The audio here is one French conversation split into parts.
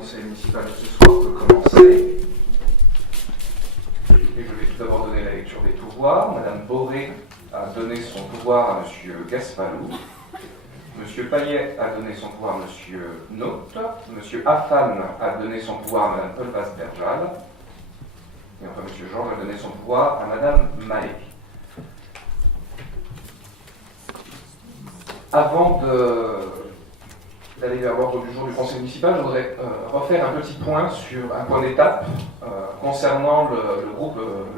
conseil municipal de ce soir peut commencer. Et je vais tout d'abord donner la lecture des pourvoirs. Madame Boré a donné son pouvoir à Monsieur Gaspalou. Monsieur Payet a donné son pouvoir à Monsieur Note. Monsieur Affan a donné son pouvoir à Madame Polvas-Berjal. Et enfin, Monsieur Georges a donné son pouvoir à Madame Mahé. Avant d'aller vers l'ordre du jour du conseil municipal, je voudrais refaire un petit point sur un point d'étape concernant le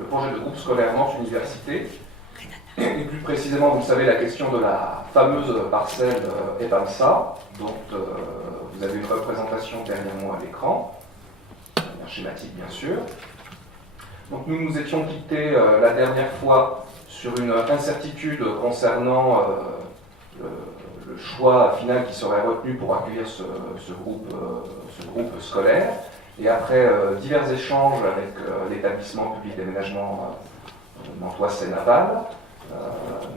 projet de groupe scolaire Nantes-Université. Et plus précisément, vous le savez, la question de la fameuse parcelle EPAMSA, dont vous avez une représentation derrière moi à l'écran, bien schématique bien sûr. Donc nous nous étions quittés la dernière fois sur une incertitude concernant le choix final qui serait retenu pour accueillir ce groupe scolaire. Et après divers échanges avec l'établissement public d'aménagement Nantois Seine-Aval,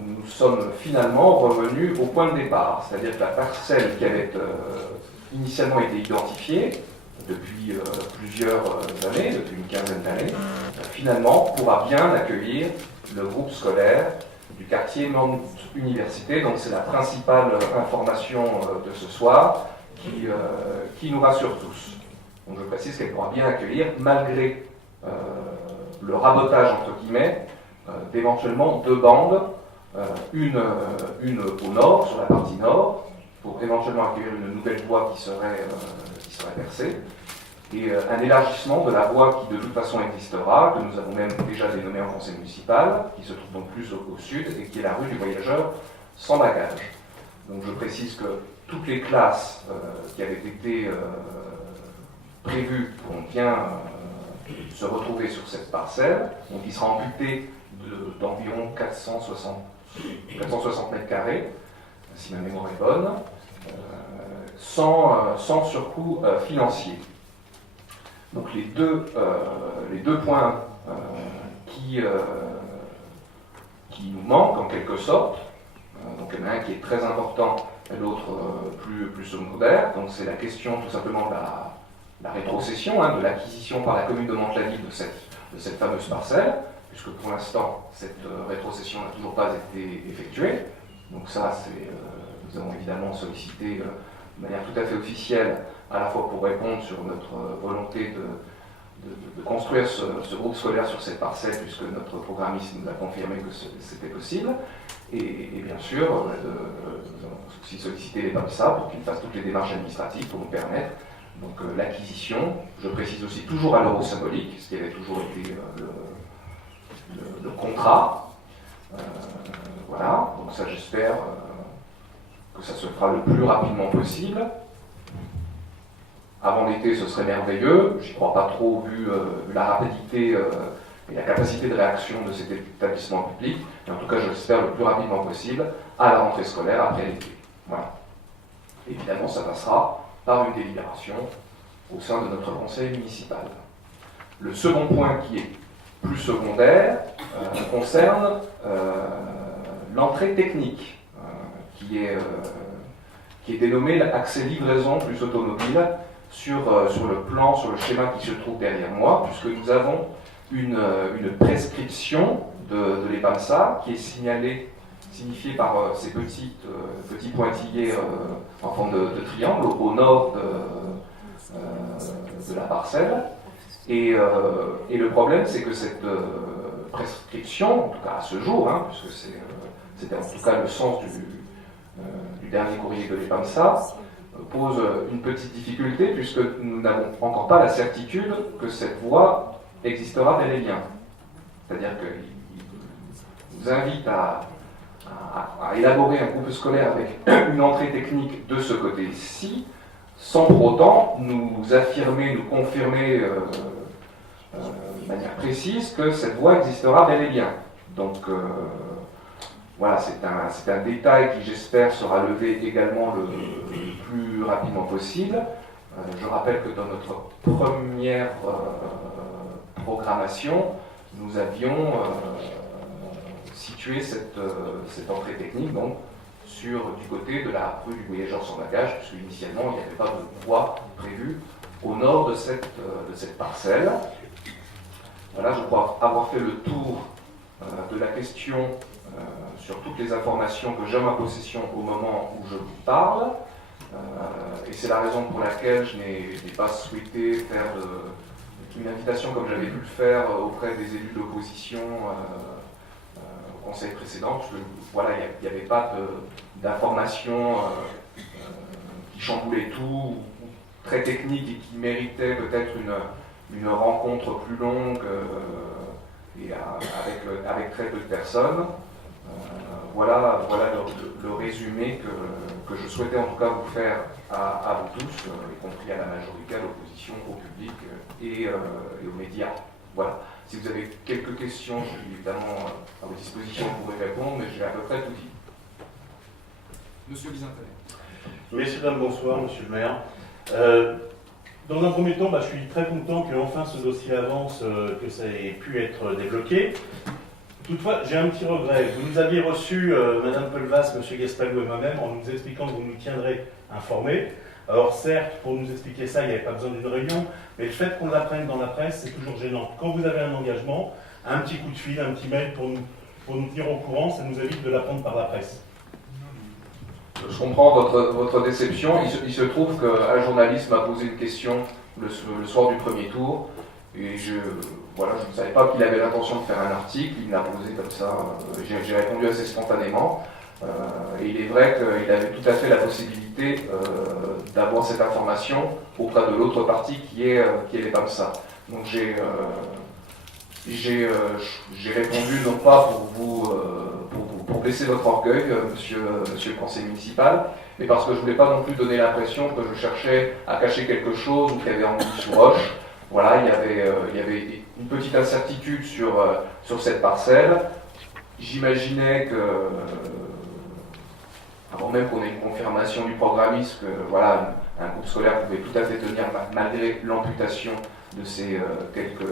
nous sommes finalement revenus au point de départ, c'est-à-dire que la parcelle qui avait initialement été identifiée depuis plusieurs années, depuis une quinzaine d'années, finalement pourra bien accueillir le groupe scolaire du quartier Nantes Université. Donc c'est la principale information de ce soir qui nous rassure tous. Donc je précise qu'elle pourra bien accueillir, malgré le rabotage entre guillemets, d'éventuellement deux bandes, une au nord, sur la partie nord, pour éventuellement accueillir une nouvelle voie qui serait percée, et un élargissement de la voie qui de toute façon existera, que nous avons même déjà dénommée en conseil municipal, qui se trouve donc plus au sud, et qui est la rue du voyageur sans bagage. Donc je précise que toutes les classes qui avaient été prévues vont bien se retrouver sur cette parcelle, donc il sera amputé d'environ 460 mètres carrés, si ma mémoire est bonne, sans surcoût financier. Donc les deux points qui nous manquent en quelque sorte, donc il y en a un qui est très important et l'autre plus secondaire, donc c'est la question tout simplement de la rétrocession, de l'acquisition par la commune de Mantes-la-Ville de cette fameuse parcelle, puisque pour l'instant cette rétrocession n'a toujours pas été effectuée. Donc ça, nous avons évidemment sollicité de manière tout à fait officielle, à la fois pour répondre sur notre volonté de construire ce groupe scolaire sur cette parcelle, puisque notre programmiste nous a confirmé que c'était possible, et bien sûr, nous avons aussi sollicité les PAMSA pour qu'ils fassent toutes les démarches administratives pour nous permettre donc l'acquisition, je précise aussi toujours à l'euro symbolique, ce qui avait toujours été le contrat. Voilà, donc ça j'espère que ça se fera le plus rapidement possible. Avant l'été, ce serait merveilleux. J'y crois pas trop vu la rapidité et la capacité de réaction de cet établissement public. Mais en tout cas, je l'espère le plus rapidement possible à la rentrée scolaire après l'été. Voilà. Évidemment, ça passera par une délibération au sein de notre conseil municipal. Le second point qui est plus secondaire concerne l'entrée technique qui est dénommée accès livraison plus automobile sur le plan, sur le schéma qui se trouve derrière moi, puisque nous avons une prescription de l'EPAMSA qui est signifiée par ces petits pointillés en forme de triangle au nord de la parcelle. Et le problème, c'est que cette prescription, en tout cas à ce jour, puisque c'était en tout cas le sens du dernier courrier de l'EPAMSA, pose une petite difficulté, puisque nous n'avons encore pas la certitude que cette voie existera bel et bien. C'est-à-dire qu'il nous invite à élaborer un groupe scolaire avec une entrée technique de ce côté-ci, sans pour autant nous affirmer, nous confirmer de manière précise que cette voie existera bel et bien. Donc voilà, c'est un détail qui j'espère sera levé également le plus rapidement possible. Je rappelle que dans notre première programmation, nous avions situé cette entrée technique donc, du côté de la rue du voyageur sans bagage, puisque initialement il n'y avait pas de voie prévue au nord de cette parcelle. Voilà, je crois avoir fait le tour de la question sur toutes les informations que j'ai en ma possession au moment où je vous parle. Et c'est la raison pour laquelle je n'ai pas souhaité faire une invitation comme j'avais pu le faire auprès des élus de l'opposition au conseil précédent, parce que voilà, il n'y avait pas d'informations qui chamboulaient tout, très techniques et qui méritaient peut-être une rencontre plus longue et avec très peu de personnes. Voilà le résumé que je souhaitais en tout cas vous faire à vous tous, y compris à la majorité, à l'opposition, au public et aux médias. Voilà. Si vous avez quelques questions, je suis évidemment à votre disposition pour y répondre, mais j'ai à peu près tout dit. Monsieur Bizintanet. Messieurs, dames, bonsoir, monsieur le maire. Dans un premier temps, je suis très content que enfin ce dossier avance, que ça ait pu être débloqué. Toutefois, j'ai un petit regret. Vous nous aviez reçu, Madame Pelvas, Monsieur Gaspalou et moi-même, en nous expliquant que vous nous tiendrez informés. Alors certes, pour nous expliquer ça, il n'y avait pas besoin d'une réunion, mais le fait qu'on l'apprenne dans la presse, c'est toujours gênant. Quand vous avez un engagement, un petit coup de fil, un petit mail pour nous tenir au courant, ça nous évite de l'apprendre par la presse. Je comprends votre déception. Il se trouve qu'un journaliste m'a posé une question le soir du premier tour, et je ne savais pas qu'il avait l'intention de faire un article, il l'a posé comme ça, j'ai répondu assez spontanément, et il est vrai qu'il avait tout à fait la possibilité d'avoir cette information auprès de l'autre partie qui est les PAMSA. Donc j'ai répondu non pas pour blesser votre orgueil, monsieur le conseiller municipal, mais parce que je ne voulais pas non plus donner l'impression que je cherchais à cacher quelque chose ou qu'il y avait anguille sous roche. Voilà, il y avait une petite incertitude sur cette parcelle. J'imaginais que, avant même qu'on ait une confirmation du programmiste, que voilà, un groupe scolaire pouvait tout à fait tenir malgré l'amputation de ces quelques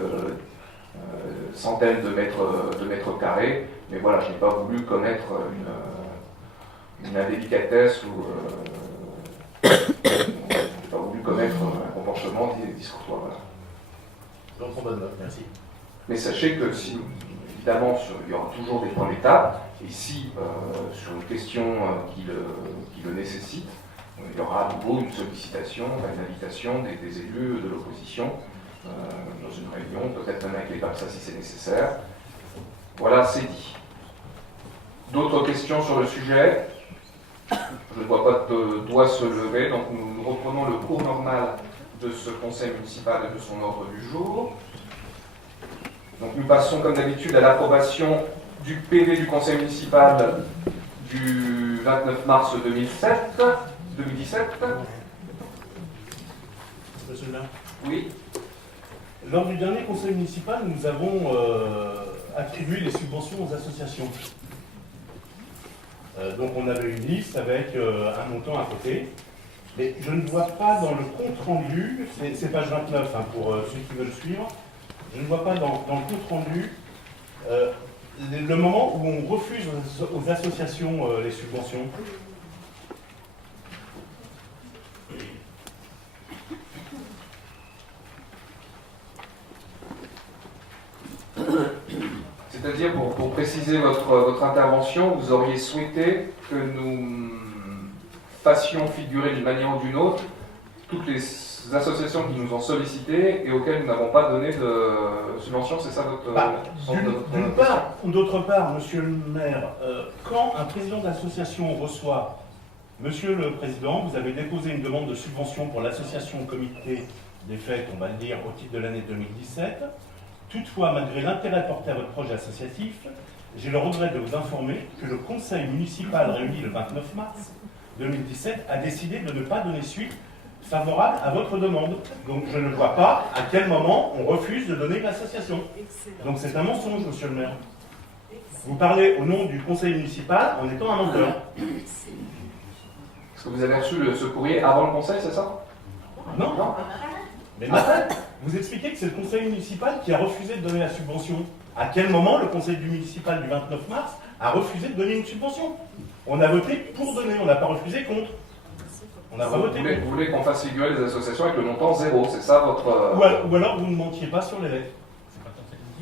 centaines de mètres carrés. Mais voilà, je n'ai pas voulu commettre une indélicatesse ou je n'ai pas voulu commettre un comportement discourtois. Voilà. J'en prends bonne note, merci. Mais sachez que si, évidemment, il y aura toujours des points d'étape, et si, sur une question qui le nécessite, il y aura à nouveau une sollicitation, une invitation des élus de l'opposition dans une réunion, peut-être même avec les PAMSA si c'est nécessaire. Voilà, c'est dit. D'autres questions sur le sujet? Je ne vois pas de doigt se lever, donc nous reprenons le cours normal de ce conseil municipal et de son ordre du jour. Donc nous passons comme d'habitude à l'approbation du PV du conseil municipal du 29 mars 2017. Monsieur le maire. Oui. Lors du dernier conseil municipal, nous avons attribué les subventions aux associations. Donc on avait une liste avec un montant à côté. Mais je ne vois pas dans le compte rendu, c'est page 29 pour ceux qui veulent suivre, je ne vois pas dans le compte rendu le moment où on refuse aux associations les subventions. C'est-à-dire, pour préciser votre intervention, vous auriez souhaité que nous fassions figurer d'une manière ou d'une autre toutes les associations qui nous ont sollicité et auxquelles nous n'avons pas donné de subvention, c'est ça votre... D'une part, ou d'autre part, monsieur le maire, quand un président d'association reçoit, monsieur le président, vous avez déposé une demande de subvention pour l'association Comité des Fêtes, on va le dire, au titre de l'année 2017. Toutefois, malgré l'intérêt porté à votre projet associatif, j'ai le regret de vous informer que le conseil municipal réuni le 29 mars 2017 a décidé de ne pas donner suite favorable à votre demande. Donc je ne vois pas à quel moment on refuse de donner l'association. Donc c'est un mensonge, monsieur le maire. Vous parlez au nom du conseil municipal en étant un menteur. Est-ce que vous avez reçu ce courrier avant le conseil, c'est ça? Non. Mais maintenant, vous expliquez que c'est le conseil municipal qui a refusé de donner la subvention. À quel moment le conseil municipal du 29 mars a refusé de donner une subvention? On a voté pour donner, on n'a pas refusé contre. On n'a pas voté. Vous voulez qu'on fasse figurer les associations avec le montant zéro, c'est ça votre... Ou alors vous ne mentiez pas sur les lettres.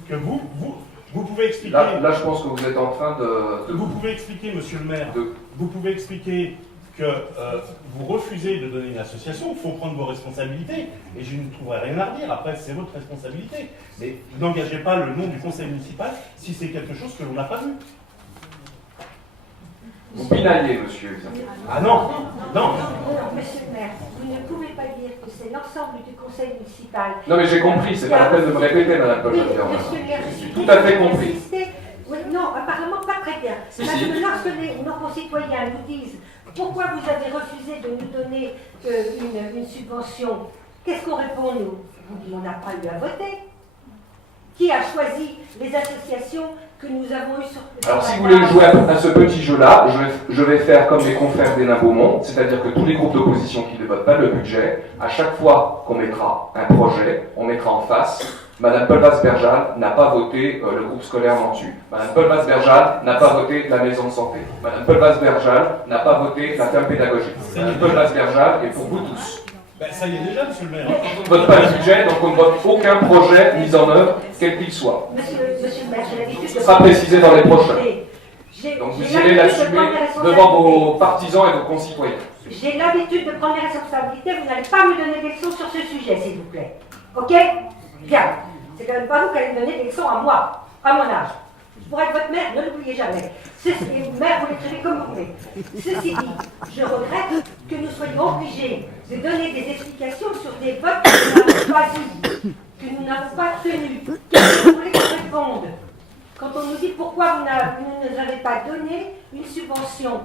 Que vous pouvez expliquer... Là, je pense que vous êtes en train de... Vous pouvez expliquer, monsieur le maire, vous pouvez expliquer que vous refusez de donner une association, il faut prendre vos responsabilités, et je ne trouverai rien à redire, après c'est votre responsabilité. Mais vous n'engagez pas le nom du conseil municipal si c'est quelque chose que l'on n'a pas vu. Vous pinaillez, monsieur. Ah non, non. Monsieur le maire, vous ne pouvez pas dire que c'est l'ensemble du conseil municipal. Non mais j'ai compris, c'est pas la peine de me répéter, madame Paul. Oui, monsieur le maire, je suis tout à fait compris. Oui, non, apparemment pas très bien. Si, Parce si. que lorsque nos concitoyens nous disent pourquoi vous avez refusé de nous donner une subvention, qu'est-ce qu'on répond nous? Vous dites on n'a pas eu à voter. Qui a choisi les associations que nous avons eues sur Alors si vous voulez jouer à ce petit jeu-là, je vais faire comme les confrères d'Hénin Beaumont, c'est-à-dire que tous les groupes d'opposition qui ne votent pas le budget, à chaque fois qu'on mettra un projet, on mettra en face Madame Paul-Vasse-Berjal n'a pas voté le groupe scolaire Mantu. Madame Paul-Vasse-Berjal n'a pas voté la maison de santé. Madame Paul-Vasse-Berjal n'a pas voté la ferme pédagogique. Madame Paul-Vasse-Berjal est pour vous tous. Ben, ça y est déjà, monsieur le maire. On ne vote pas le budget, donc on ne vote aucun projet mis en œuvre, quel qu'il soit. Monsieur le maire, j'ai l'habitude Ce sera précisé dans les prochains. J'ai Donc vous l'habitude irez de l'assumer prendre mes devant vos responsabilités. partisans et vos concitoyens. J'ai l'habitude de prendre mes responsabilités, vous n'allez pas me donner des leçons sur ce sujet, s'il vous plaît. Ok? Bien. C'est quand même pas vous qui allez me donner des leçons à moi, à mon âge. Je pourrais être votre mère, ne l'oubliez jamais. Mère, vous l'écrivez comme vous voulez. Ceci dit, je regrette que nous soyons obligés de donner des explications sur des votes que nous n'avons pas eus, que nous n'avons pas tenus. Qu'est-ce que vous voulez qu'on réponde? Quand on nous dit pourquoi vous ne nous avez pas donné une subvention,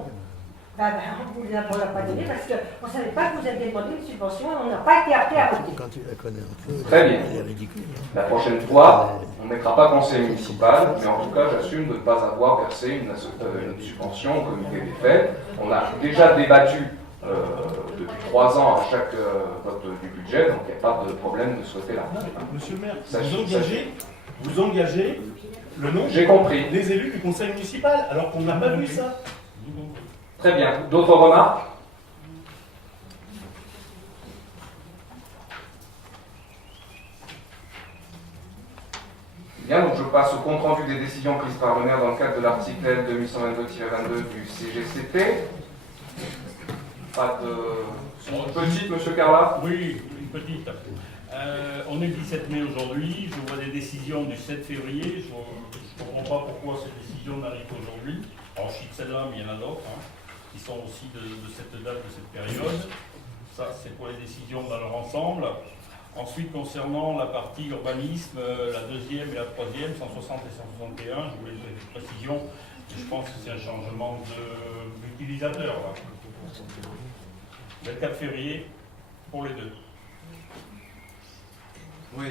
on ne vous l'a pas donné parce qu'on ne savait pas que vous aviez demandé une subvention et on n'a pas été appelé à voter. Quand tu la connais un peu, Très bien. elle est ridicule. La prochaine fois, on ne mettra pas conseil municipal, mais en tout cas, j'assume de ne pas avoir versé une subvention au comité des fêtes. On a déjà débattu depuis 3 ans à chaque vote du budget, donc il n'y a pas de problème de souhaiter la. Monsieur le maire, Sachez- vous engagez le nom J'ai compris. des élus du conseil municipal, alors qu'on n'a pas vu ça. Très bien. D'autres remarques? Bien, donc je passe au compte-rendu des décisions prises par le maire dans le cadre de l'article L 2122-22 du CGCT. Pas de... Petite, monsieur Carla? Oui, une petite. On est le 17 mai aujourd'hui, je vois des décisions du 7 février, je ne comprends pas pourquoi ces décisions n'arrivent qu'aujourd'hui. Alors je cite celle-là, mais il y en a d'autres, qui sont aussi de cette date, de cette période. Ça, c'est pour les décisions dans leur ensemble. Ensuite, concernant la partie urbanisme, la deuxième et la troisième, 160 et 161, je voulais des précisions, je pense que c'est un changement d'utilisateur. Le 4 février, pour les deux. Oui.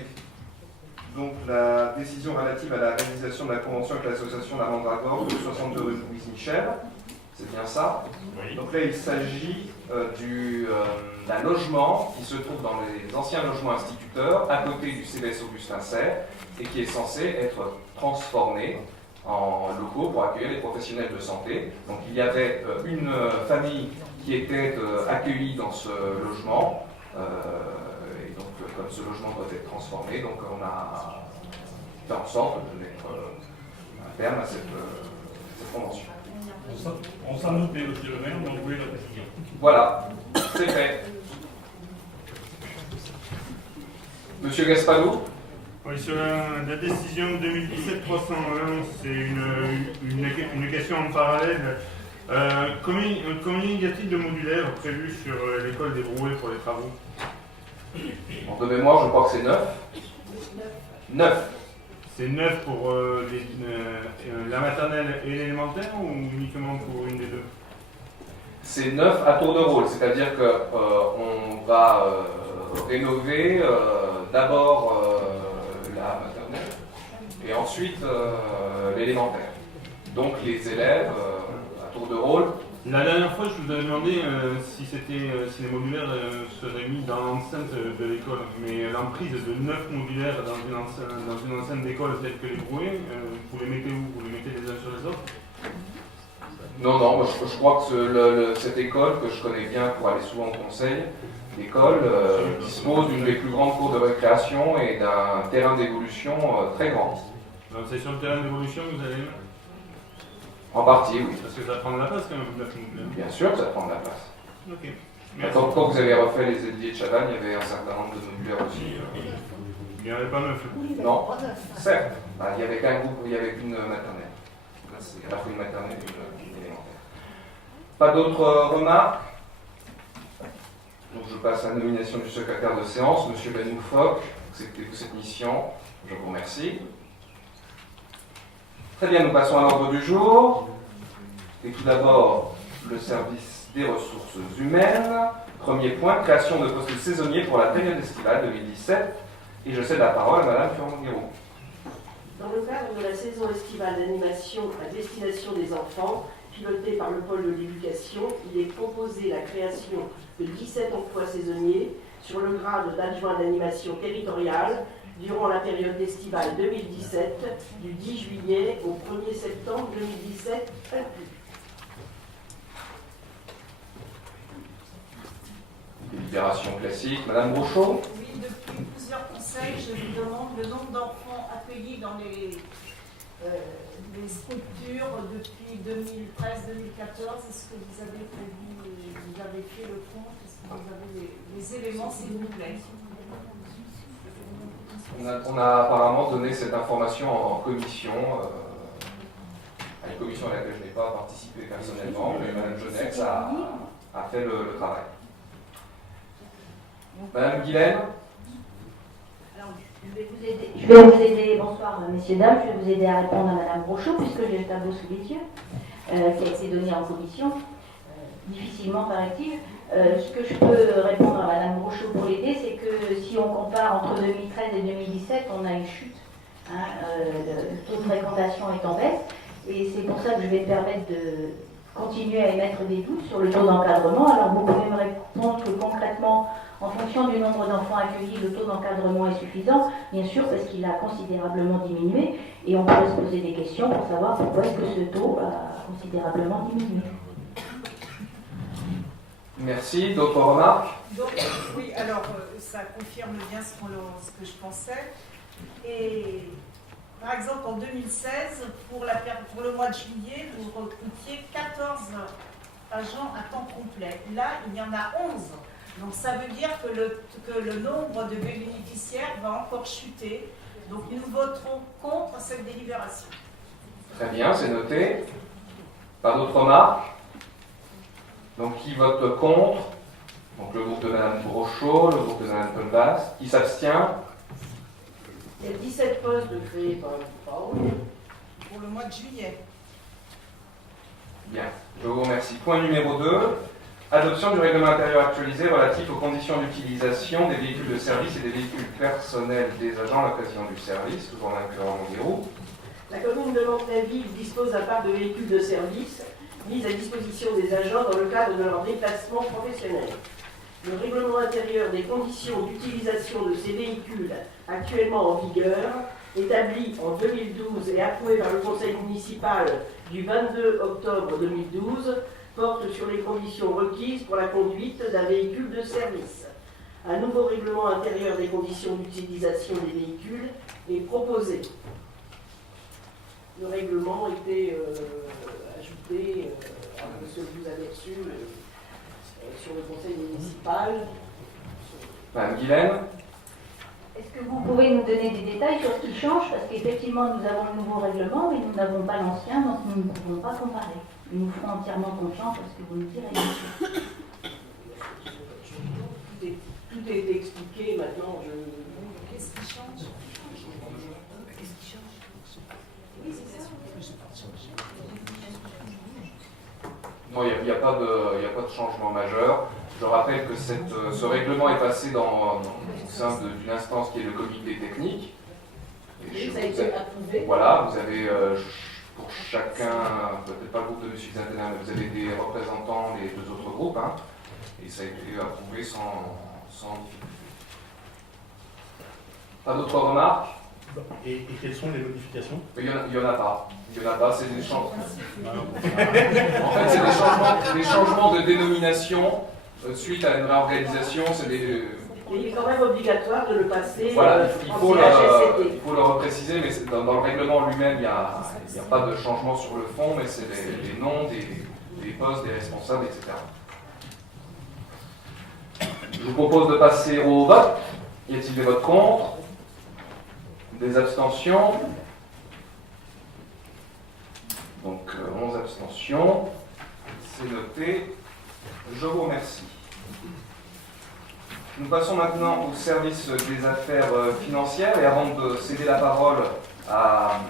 Donc la décision relative à la réalisation de la convention avec l'association La Mandragore de 62 rue Louise Michel, c'est bien ça? Oui. Donc là il s'agit d'un logement qui se trouve dans les anciens logements instituteurs à côté du CBS Augustin Serre et qui est censé être transformé en locaux pour accueillir les professionnels de santé. Donc il y avait une famille qui était accueillie dans ce logement. Et donc, comme ce logement doit être transformé, donc on a fait en sorte de mettre un terme à cette convention. On s'en doutait, monsieur le maire, mais on voulait la précision. Voilà, c'est fait. Monsieur Gasparou? Oui, sur la décision 2017-301, c'est une question en parallèle. Combien y a-t-il de modulaires prévus sur l'école des Brouets pour les travaux? De mémoire, je crois que c'est 9. 9. C'est 9 pour la maternelle et l'élémentaire ou uniquement pour une des deux? C'est 9 à tour de rôle, c'est-à-dire qu'on va rénover d'abord la maternelle et ensuite l'élémentaire. Donc les élèves à tour de rôle. La dernière fois, je vous avais demandé si les modulaires seraient mis dans l'enceinte de l'école, mais l'emprise de 9 modulaires dans une enceinte d'école telle que les Brouets, vous les mettez où? Vous les mettez les uns sur les autres? Non, non, moi, je crois que cette école, que je connais bien pour aller souvent au conseil, l'école dispose d'une des plus grandes cours de récréation et d'un terrain d'évolution très grand. Donc c'est sur le terrain d'évolution que vous allez... En partie, oui. Parce que ça prend de la place quand même, la fontaine. Bien sûr que ça prend de la place. Ok. Merci. Quand vous avez refait les édits de Chavannes, il y avait un certain nombre de modulaires aussi. Il n'y en avait pas 9. Non, certes. Bah, il n'y avait qu'un groupe, il n'y avait qu'une maternelle. Là, c'est à la fois une maternelle et une élémentaire. Pas d'autres remarques? Donc je passe à la nomination du secrétaire de séance, M. Benoufok. Acceptez-vous cette mission? Je vous remercie. Très bien, nous passons à l'ordre du jour. Et tout d'abord, le service des ressources humaines. Premier point, création de postes saisonniers pour la période estivale 2017. Et je cède la parole à Mme Furman-Guérou. Dans le cadre de la saison estivale d'animation à destination des enfants, pilotée par le pôle de l'éducation, il est proposé la création de 17 emplois saisonniers sur le grade d'adjoint d'animation territoriale durant la période estivale 2017, du 10 juillet au 1er septembre 2017 inclus. Délibération classique. Madame Brochot. Oui, depuis plusieurs conseils, je vous demande le nombre d'enfants accueillis dans les structures depuis 2013-2014. Est-ce que vous avez prévu, vous avez fait le compte? Est-ce que vous avez les éléments, s'il vous plaît? On a apparemment donné cette information en commission, à une commission à laquelle je n'ai pas participé personnellement, mais Mme Genex a fait le travail. Madame Guilaine. Alors, je vais vous aider, bonsoir messieurs, dames, je vais vous aider à répondre à Madame Brochot, puisque j'ai le tableau sous les yeux, qui a été donné en commission, difficilement paraît-il. Ce que je peux répondre à Madame Brochot pour l'aider, c'est que si on compare entre 2013 et 2017, on a une chute. Le taux de fréquentation est en baisse, et c'est pour ça que je vais me permettre de continuer à émettre des doutes sur le taux d'encadrement. Alors vous pouvez me répondre que concrètement, en fonction du nombre d'enfants accueillis, le taux d'encadrement est suffisant, bien sûr, parce qu'il a considérablement diminué, et on peut se poser des questions pour savoir pourquoi est-ce que ce taux a considérablement diminué. Merci. D'autres remarques? Donc, oui, alors ça confirme bien ce que je pensais. Et par exemple, en 2016, pour le mois de juillet, vous recrutiez 14 agents à temps complet. Là, il y en a 11. Donc ça veut dire que le nombre de bénéficiaires va encore chuter. Donc nous voterons contre cette délibération. Très bien, c'est noté. Pas d'autres remarques? Donc qui vote contre? Donc le groupe de Mme Brochot, le groupe de Mme Colbas. Qui s'abstient? Il y a 17 postes de créés par le pôle. Pour le mois de juillet. Bien, je vous remercie. Point numéro 2. Adoption du règlement intérieur actualisé relatif aux conditions d'utilisation des véhicules de service et des véhicules personnels des agents à l'occasion du service, toujours Mme Furman-Guérou. La commune de Mantes-la-Ville dispose d'un parc de véhicules de service mis à disposition des agents dans le cadre de leur déplacement professionnel. Le règlement intérieur des conditions d'utilisation de ces véhicules actuellement en vigueur, établi en 2012 et approuvé par le conseil municipal du 22 octobre 2012, porte sur les conditions requises pour la conduite d'un véhicule de service. Un nouveau règlement intérieur des conditions d'utilisation des véhicules est proposé. Le règlement a été ajouté à ce que vous avez reçu sur le conseil municipal. Madame Guilaine. Est-ce que vous pouvez nous donner des détails sur ce qui change? Parce qu'effectivement, nous avons le nouveau règlement, mais nous n'avons pas l'ancien, donc nous ne pouvons pas comparer. Nous nous ferons entièrement confiance parce que vous nous direz. Tout est expliqué maintenant. Qu'est-ce qui change? Oui, c'est ça. Non, il n'y a pas de changement majeur. Je rappelle que ce règlement est passé au sein d'une instance qui est le comité technique. Et ça a été approuvé. Voilà, vous avez pour chacun, peut-être pas le groupe de M. Xantenin, mais vous avez des représentants des deux autres groupes, hein, et ça a été approuvé sans difficulté. Pas d'autres remarques? Et quelles sont les modifications? Il n'y en a pas. Il n'y en a pas, c'est des changements. En fait, c'est des changements de dénomination suite à une réorganisation. C'est des. Il est quand même obligatoire de le passer Voilà, il en faut CHSCT. le repréciser, mais dans le règlement lui-même, il n'y a pas de changement sur le fond, mais c'est les noms des postes, des responsables, etc. Je vous propose de passer au vote. Y a-t-il des votes contre? Des abstentions? Donc 11 abstentions. C'est noté. Je vous remercie. Nous passons maintenant au service des affaires financières et avant de céder la parole à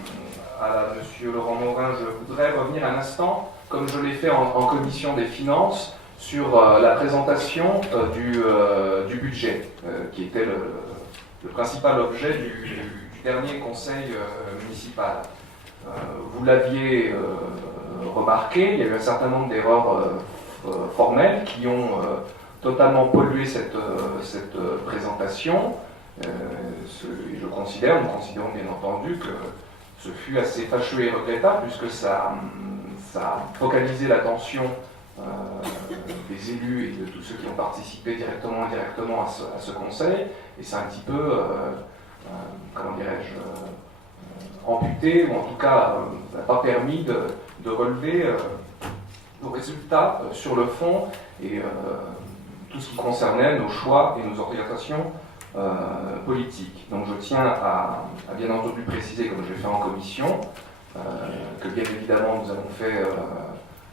M. Laurent Morin, je voudrais revenir un instant, comme je l'ai fait en commission des finances, sur la présentation du budget, qui était le principal objet du dernier conseil municipal. Vous l'aviez remarqué, il y a eu un certain nombre d'erreurs formelles qui ont totalement pollué cette présentation. Nous considérons bien entendu que ce fut assez fâcheux et regrettable puisque ça a focalisé l'attention des élus et de tous ceux qui ont participé directement ou indirectement à ce conseil, et c'est un petit peu, comment dirais-je, amputé, ou en tout cas n'a pas permis de relever nos résultats sur le fond et tout ce qui concernait nos choix et nos orientations politiques. Donc je tiens à bien entendu préciser, comme je l'ai fait en commission, que bien évidemment nous avons fait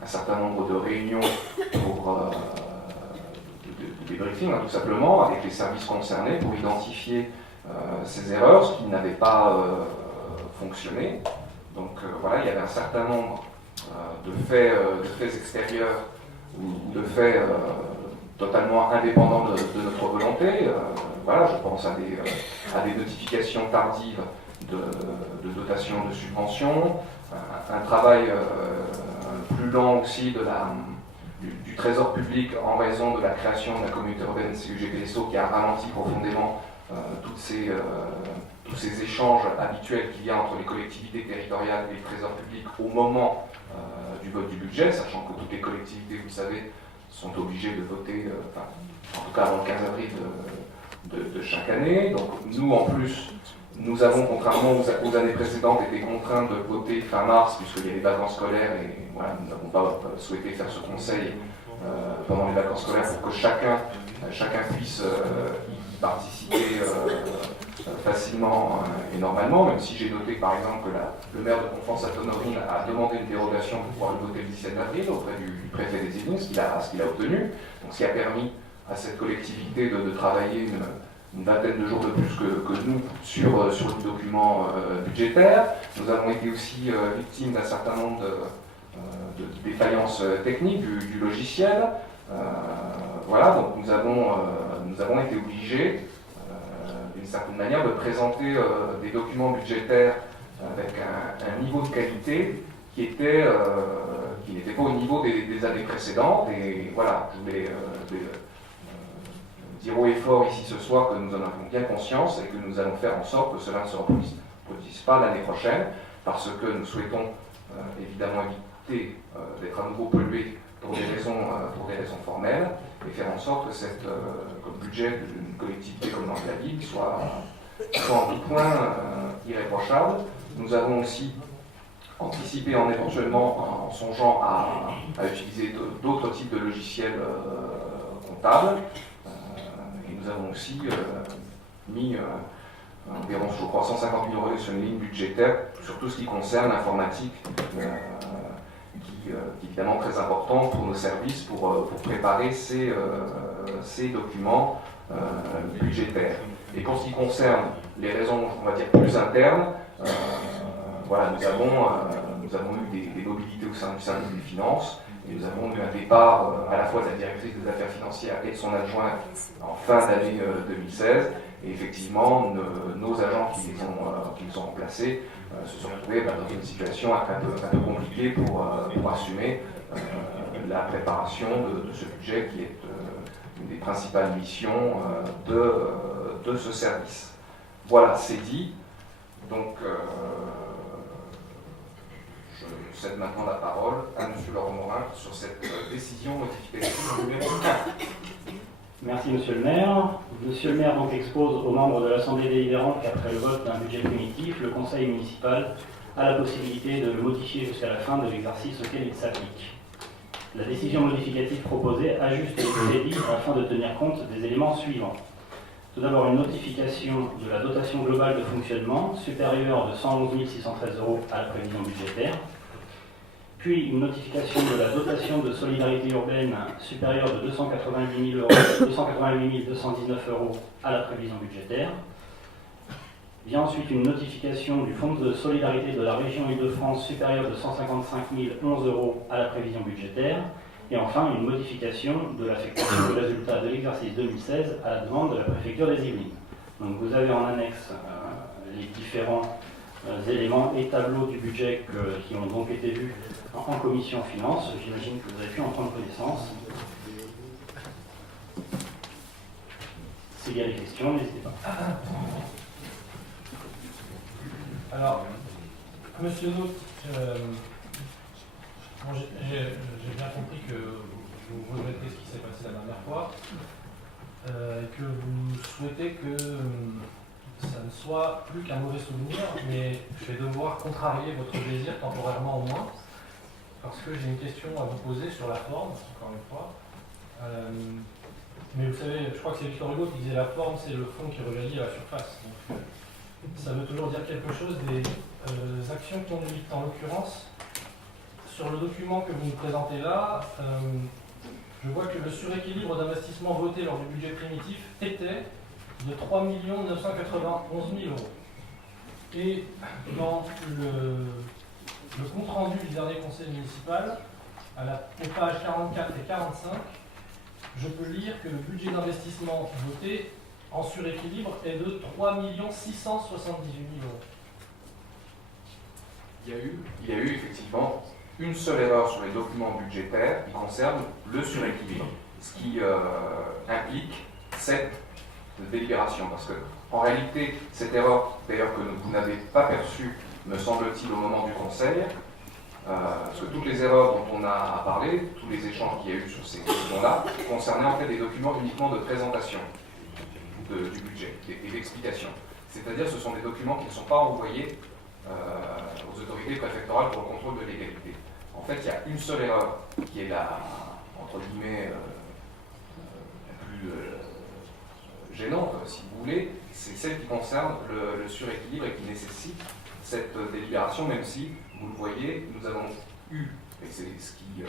un certain nombre de réunions pour des briefings, tout simplement, avec les services concernés pour identifier ces erreurs, ce qui n'avait pas fonctionné. Donc voilà, il y avait un certain nombre de faits extérieurs ou de faits totalement indépendants de notre volonté. Voilà, je pense à des notifications tardives de dotation de subvention, un travail plus lent aussi du Trésor public en raison de la création de la communauté urbaine CUGPSO qui a ralenti profondément tous ces échanges habituels qu'il y a entre les collectivités territoriales et le Trésor public au moment du vote du budget, sachant que toutes les collectivités, vous le savez, sont obligées de voter, en tout cas avant le 15 avril de chaque année. Donc nous, en plus, nous avons, contrairement aux années précédentes, été contraints de voter fin mars, puisqu'il y a les vacances scolaires, et voilà, nous n'avons pas souhaité faire ce conseil pendant les vacances scolaires pour que chacun puisse y participer facilement et normalement, même si j'ai noté par exemple que le maire de Conflans-Sainte-Honorine a demandé une dérogation pour pouvoir le voter le 17 avril auprès du préfet des Yvelines, ce qu'il a obtenu, donc ce qui a permis à cette collectivité de travailler une vingtaine de jours de plus que nous sur le document budgétaire. Nous avons été aussi victimes d'un certain nombre de défaillances techniques du logiciel. Voilà, donc nous avons été obligés, d'une certaine manière, de présenter des documents budgétaires avec un niveau de qualité qui n'était pas au niveau des années précédentes. Et voilà, je voulais dire haut et fort ici ce soir que nous en avons bien conscience et que nous allons faire en sorte que cela ne se reproduise pas l'année prochaine, parce que nous souhaitons évidemment éviter d'être à nouveau pollués pour des raisons formelles, et faire en sorte que le budget d'une collectivité comme dans la ville soit en tout point irréprochable. Nous avons aussi anticipé éventuellement en songeant à utiliser d'autres types de logiciels comptables. Et nous avons aussi mis environ, je crois, 150 000 € sur une ligne budgétaire sur tout ce qui concerne l'informatique, qui est évidemment très important pour nos services pour préparer ces documents budgétaires. Et pour ce qui concerne les raisons, on va dire, plus internes, voilà, nous avons eu des mobilités au sein du service des finances, et nous avons eu un départ à la fois de la directrice des affaires financières et de son adjoint en fin d'année 2016. Et effectivement, nos agents qui les ont remplacés se sont retrouvés dans une situation un peu compliquée pour assumer la préparation de ce budget qui est une des principales missions de ce service. Voilà, c'est dit. Donc, je cède maintenant la parole à M. Laurent Morin sur cette décision modificative numéro 1. Merci Monsieur le maire. Monsieur le maire donc expose aux membres de l'Assemblée délibérante qu'après le vote d'un budget primitif, le conseil municipal a la possibilité de le modifier jusqu'à la fin de l'exercice auquel il s'applique. La décision modificative proposée ajuste les crédits afin de tenir compte des éléments suivants. Tout d'abord, une notification de la dotation globale de fonctionnement supérieure de 111 613 € à la prévision budgétaire. Puis une notification de la dotation de solidarité urbaine supérieure de 288 219 € à la prévision budgétaire. Vient ensuite une notification du fonds de solidarité de la région Île-de-France supérieure de 155 011 € à la prévision budgétaire. Et enfin, une modification de l'affectation du résultat de l'exercice 2016 à la demande de la préfecture des Yvelines. Donc vous avez en annexe les différents éléments et tableaux du budget qui ont donc été vus en commission finance. J'imagine que vous avez pu en prendre connaissance. S'il y a des questions, n'hésitez pas. Alors, Monsieur Naut, j'ai bien compris que vous regrettez ce qui s'est passé la dernière fois, et que vous souhaitez que ça ne soit plus qu'un mauvais souvenir, mais je vais devoir contrarier votre désir temporairement au moins, parce que j'ai une question à vous poser sur la forme, encore une fois. Mais vous savez, je crois que c'est Victor Hugo qui disait la forme, c'est le fond qui rejaillit à la surface. Donc, ça veut toujours dire quelque chose des actions conduites. En l'occurrence, sur le document que vous nous présentez là, je vois que le suréquilibre d'investissement voté lors du budget primitif était de 3 991 000 €. Et dans le compte-rendu du dernier conseil municipal, aux pages 44 et 45, je peux lire que le budget d'investissement voté en suréquilibre est de 3 678 000 €. Il y a eu effectivement une seule erreur sur les documents budgétaires qui concerne le suréquilibre, ce qui implique cette délibération. Parce que, en réalité, cette erreur, d'ailleurs, que vous n'avez pas perçue, me semble-t-il, au moment du conseil, parce que toutes les erreurs dont on a parlé, tous les échanges qu'il y a eu sur ces questions-là, concernaient en fait des documents uniquement de présentation du budget et d'explication. C'est-à-dire ce sont des documents qui ne sont pas envoyés aux autorités préfectorales pour le contrôle de l'égalité. En fait, il y a une seule erreur qui est la, entre guillemets, la plus gênante, si vous voulez, c'est celle qui concerne le suréquilibre et qui nécessite cette délibération, même si, vous le voyez, nous avons eu, et c'est ce qui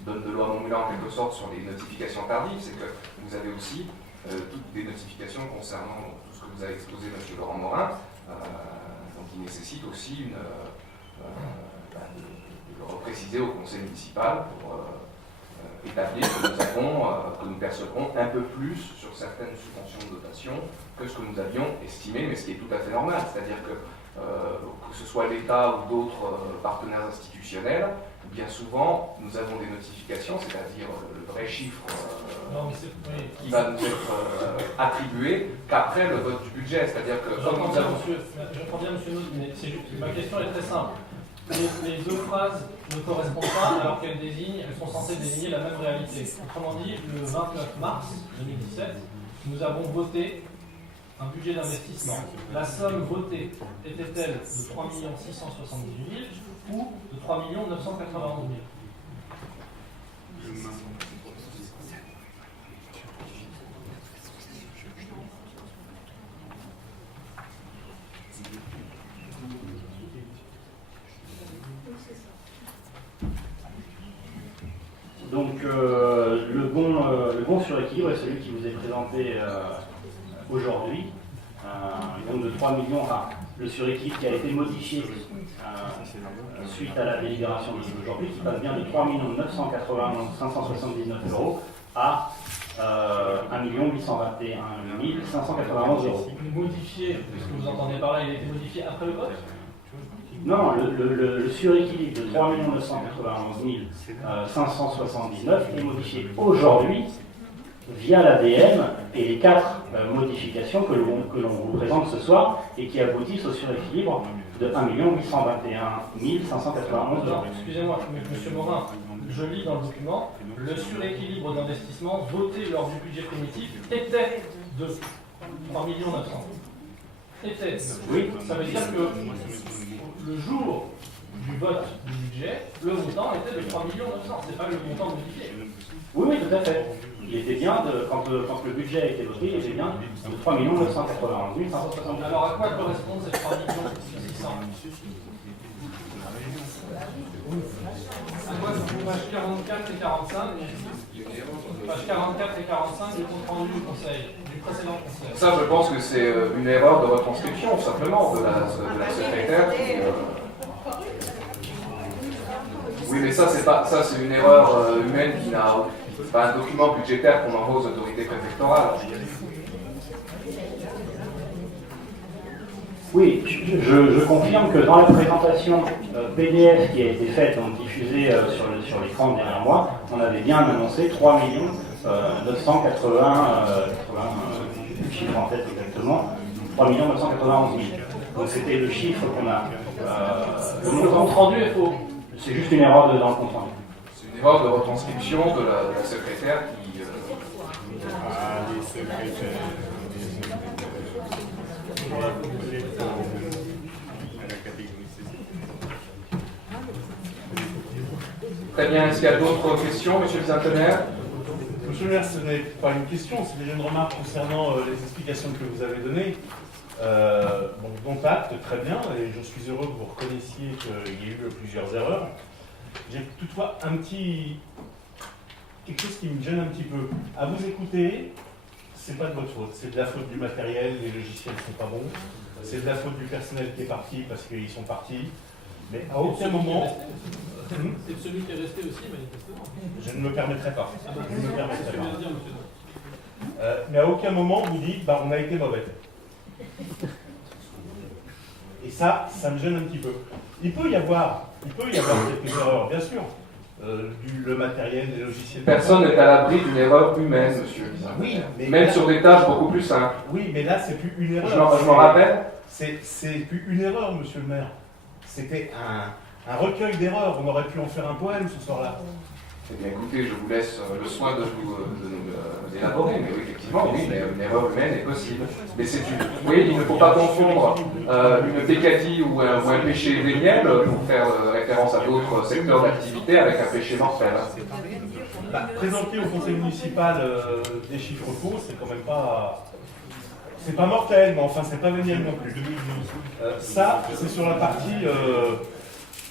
donne de l'eau à mon moulin en quelque sorte sur les notifications tardives, c'est que vous avez aussi toutes des notifications concernant tout ce que vous avez exposé, M. Laurent Morin, donc qui nécessite aussi de le repréciser au conseil municipal pour établir que nous percevrons un peu plus sur certaines subventions de dotation que ce que nous avions estimé, mais ce qui est tout à fait normal, c'est-à-dire que ce soit l'État ou d'autres partenaires institutionnels, bien souvent nous avons des notifications, c'est-à-dire le vrai chiffre qui va nous être attribué qu'après le vote du budget, c'est-à-dire que j'entends bien, monsieur Naut, mais ma question est très simple. Les deux phrases ne correspondent pas alors elles sont censées désigner la même réalité. Autrement dit, le 29 mars 2017, nous avons voté un budget d'investissement. La somme votée était-elle de 3 678 000 ou de 3 991 000 ? Donc le bon suréquilibre est celui qui vous est présenté aujourd'hui, donc de 3 millions, enfin, le suréquilibre qui a été modifié suite à la délibération d'aujourd'hui, qui passe bien de 3 991 579 € à 1 821 591 €. Modifié, ce que vous entendez par là, il a été modifié après le vote ? Non, le suréquilibre de 3 991 579 est modifié aujourd'hui via l'ADM et les 4 modifications que l'on vous présente ce soir et qui aboutissent au suréquilibre de 1 821 591 euros. Excusez-moi, monsieur Morin, je lis dans le document, le suréquilibre d'investissement voté lors du budget primitif était de 3 900 000. Était. Oui. Ça veut dire que le jour du vote du budget, le montant était de 3 900 000. C'est pas le montant modifié. Oui, oui, tout à fait. Il était bien, quand le budget a été voté, il était bien de 3 991 560. Alors à quoi correspondent ces 3 600 À quoi sont pages 44 et 45 Page 44 et 45 du compte rendu du conseil, du précédent conseil. Ça, je pense que c'est une erreur de retranscription, simplement, de la secrétaire qui... Oui, mais ça, c'est une erreur humaine qui n'a... C'est pas un document budgétaire qu'on envoie aux autorités préfectorales. Oui, je confirme que dans la présentation PDF qui a été faite, donc diffusée sur l'écran derrière moi, on avait bien annoncé 3 980, le chiffre en tête exactement, 3 991 000. Donc c'était le chiffre qu'on a. Le compte rendu est faux. C'est juste une erreur dans le compte rendu. C'est une erreur de retranscription de la secrétaire qui... les secrétaires. Très bien, est-ce qu'il y a d'autres questions, monsieur le centenaire? Monsieur le maire, ce n'est pas une question, c'est déjà une remarque concernant les explications que vous avez données. Dont acte, très bien, et je suis heureux que vous reconnaissiez qu'il y a eu plusieurs erreurs. J'ai toutefois quelque chose qui me gêne un petit peu. À vous écouter, c'est pas de votre faute, c'est de la faute du matériel, les logiciels sont pas bons, c'est de la faute du personnel qui est parti parce qu'ils sont partis, mais à aucun moment... C'est celui qui est resté aussi, manifestement. Je ne me permettrai pas. Je ne me permettrai pas. Mais à aucun moment vous dites on a été mauvais. Et ça me gêne un petit peu. Il peut y avoir quelques erreurs, bien sûr. Le matériel, les logiciels. Personne n'est à l'abri d'une erreur humaine, monsieur. Oui, mais même sur des tâches beaucoup plus simples. Oui, mais là, c'est plus une erreur. Je m'en rappelle. C'est plus une erreur, monsieur le maire. C'était un recueil d'erreurs. On aurait pu en faire un poème ce soir-là. Eh bien, écoutez, je vous laisse le soin de nous élaborer, mais oui, effectivement, oui, une erreur humaine est possible. Mais c'est une... Oui, il ne faut pas confondre une pécadille ou un péché véniel pour faire référence à d'autres secteurs d'activité avec un péché mortel. Présenter au conseil municipal des chiffres faux, c'est quand même pas... C'est pas mortel, mais enfin, c'est pas véniel non plus. Ça, c'est sur la partie...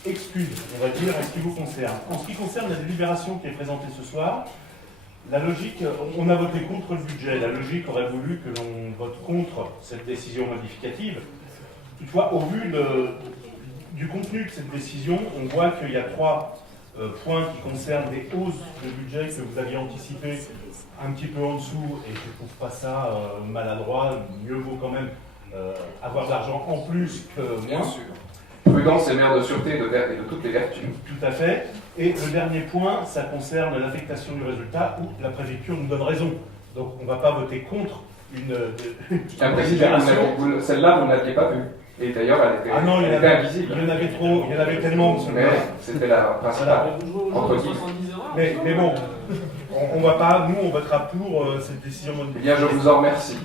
excuse, on va dire, en ce qui vous concerne. En ce qui concerne la délibération qui est présentée ce soir, la logique, on a voté contre le budget, la logique aurait voulu que l'on vote contre cette décision modificative. Toutefois, au vu du contenu de cette décision, on voit qu'il y a 3 points qui concernent des hausses de budget que vous aviez anticipées un petit peu en dessous, et je ne trouve pas ça maladroit, mieux vaut quand même avoir de l'argent en plus que moins. Bien sûr. Prudence est mère de sûreté et de toutes les vertus. Tout à fait. Et le dernier point, ça concerne l'affectation du résultat où la préfecture nous donne raison. Donc on ne va pas voter contre une délibération. Celle-là, vous ne l'aviez pas vue. Et d'ailleurs, elle était invisible. Il y en avait trop, il y en avait tellement. Mais c'était la principale. Mais bon, on va pas, nous on votera pour cette décision modifiée. Eh bien, je vous en remercie.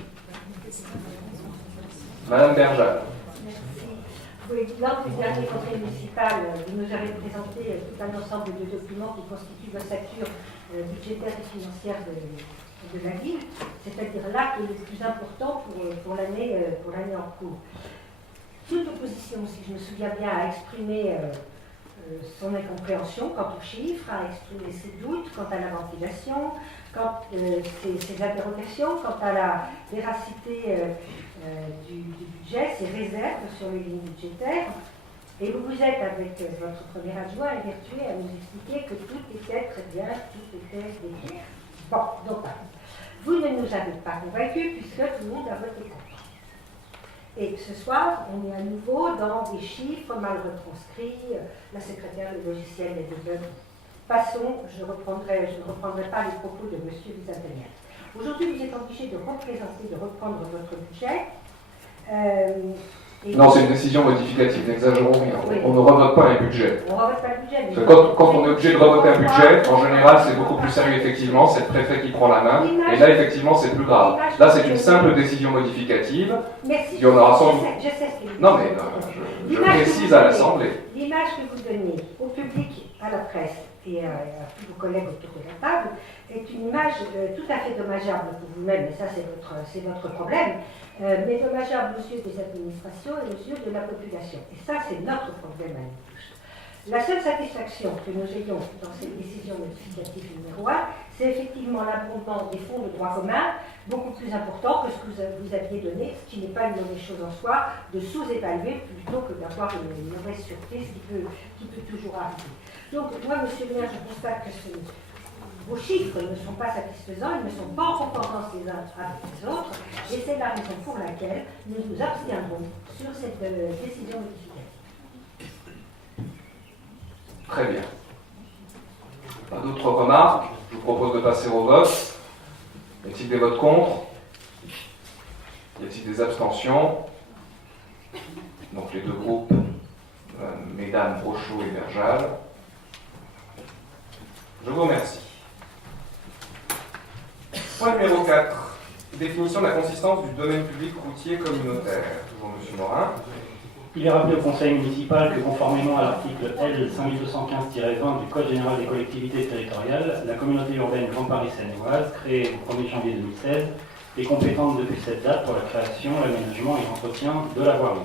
Madame Berjal. Oui, lors du dernier conseil municipal, vous nous avez présenté tout un ensemble de documents qui constituent l'ossature budgétaire et financière de la ville, c'est-à-dire l'acte le plus important pour l'année en cours. Toute opposition, si je me souviens bien, a exprimé son incompréhension quant aux chiffres, a exprimé ses doutes quant à la ventilation, quant ses interrogations, quant à la véracité du budget, ses réserves sur les lignes budgétaires. Et vous vous êtes, avec votre premier adjoint, évertué à nous expliquer que tout était très bien, tout était décrit. Bon, donc, vous ne nous avez pas convaincus puisque tout le monde a voté contre. Et ce soir, on est à nouveau dans des chiffres mal retranscrits, la secrétaire du logiciel est de... Passons, je ne reprendrai pas les propos de M. Bisantenien. Aujourd'hui, vous êtes obligé de représenter, de reprendre votre budget. Non, c'est une décision modificative, n'exagérons rien. Oui. On ne revote pas un budget. On ne revote pas le budget. Parce que quand on est obligé de revoter un budget, en général, c'est beaucoup plus sérieux, effectivement. C'est le préfet qui prend la main. Et là, effectivement, c'est plus grave. Là, c'est une simple décision modificative. Merci. Il y en aura sans doute. Je sais ce que vous Non, mais je précise à l'Assemblée. L'image que vous donnez au public, à la presse et à tous vos collègues autour de la table est une image tout à fait dommageable pour vous-même, et ça c'est votre problème, mais dommageable aux yeux des administrations et aux yeux de la population. Et ça c'est notre problème à nous tous. La seule satisfaction que nous ayons dans cette décision modificative numéro 1, c'est effectivement l'abondement des fonds de droit commun, beaucoup plus important que ce que vous aviez donné, ce qui n'est pas une mauvaise chose en soi, de sous-évaluer plutôt que d'avoir une mauvaise surprise qui peut toujours arriver. Donc, moi, monsieur le maire, je constate que vos chiffres ne sont pas satisfaisants, ils ne sont pas en concordance les uns avec les autres, et c'est la raison pour laquelle nous nous abstiendrons sur cette décision modificative. Très bien. Pas d'autres remarques? Je vous propose de passer au vote. Y a-t-il des votes contre? Y a-t-il des abstentions? Donc les deux groupes, mesdames Brochot et Berjal. Je vous remercie. Point numéro 4. Définition de la consistance du domaine public routier communautaire. Toujours M. Morin. Il est rappelé au Conseil municipal que conformément à l'article L 5215-20 du Code général des collectivités territoriales, la communauté urbaine Grand Paris Seine-et-Oise, créée au 1er janvier 2016, est compétente depuis cette date pour la création, l'aménagement et l'entretien de la voirie.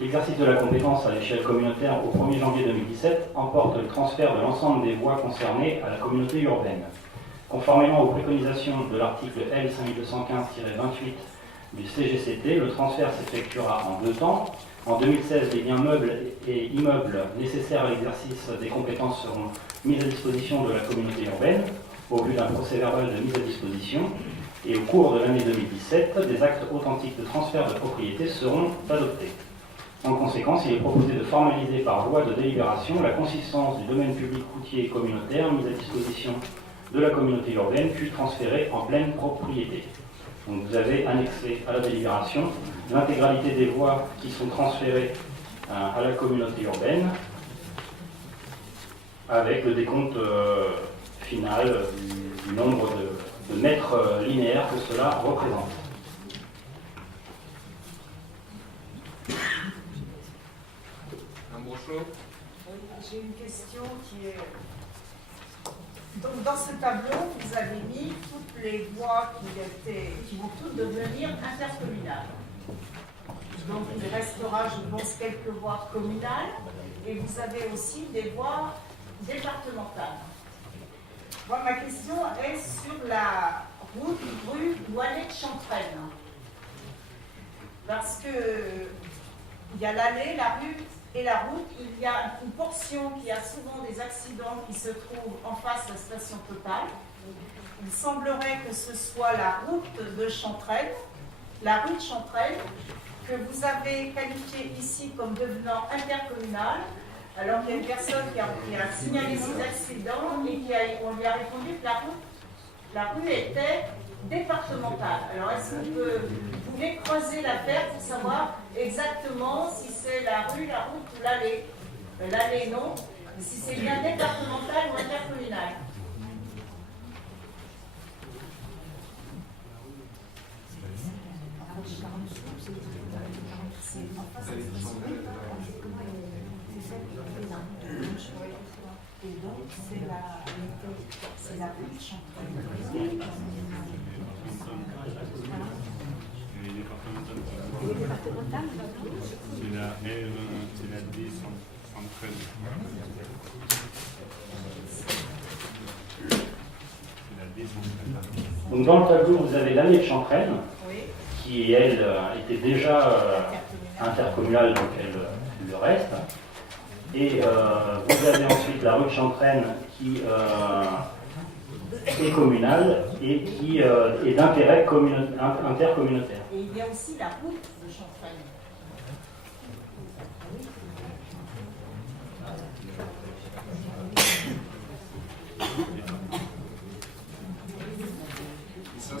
L'exercice de la compétence à l'échelle communautaire au 1er janvier 2017 emporte le transfert de l'ensemble des voies concernées à la communauté urbaine. Conformément aux préconisations de l'article L 5215-28 du CGCT, le transfert s'effectuera en 2 temps. En 2016, les biens meubles et immeubles nécessaires à l'exercice des compétences seront mis à disposition de la communauté urbaine au vu d'un procès-verbal de mise à disposition. Et au cours de l'année 2017, des actes authentiques de transfert de propriété seront adoptés. En conséquence, il est proposé de formaliser par voie de délibération la consistance du domaine public routier communautaire mis à disposition de la communauté urbaine puis transféré en pleine propriété. Donc vous avez annexé à la délibération l'intégralité des voies qui sont transférées à la communauté urbaine avec le décompte final du nombre de mètres linéaires que cela représente. J'ai une question qui est... Donc dans ce tableau, vous avez mis toutes les voies qui vont toutes devenir intercommunales. Donc il restera, je pense, quelques voies communales et vous avez aussi des voies départementales. Moi, ma question est sur la rue Douanet de Chantraine. Parce que il y a l'allée, la rue et la route, il y a une portion qui a souvent des accidents qui se trouve en face de la station Total. Il semblerait que ce soit la route de Chantraine, la rue de Chantraine, que vous avez qualifiée ici comme devenant intercommunale, alors qu'il y a une personne qui a signalé ces accidents et on lui a répondu que la rue était départementale. Alors est-ce que vous pouvez creuser l'affaire pour savoir exactement si c'est la rue, la route ou l'allée? L'allée non, mais si c'est bien départemental ou intercommunal. Et donc c'est la rue de Chantraine. C'est la D113. Donc dans le tableau, vous avez l'allée de Chantraine, Oui. qui elle était déjà intercommunale, donc elle le reste. Et vous avez ensuite la rue de Chantraine qui est communale et qui est d'intérêt intercommunautaire. Et il y a aussi la route de Chantraine. Et ça,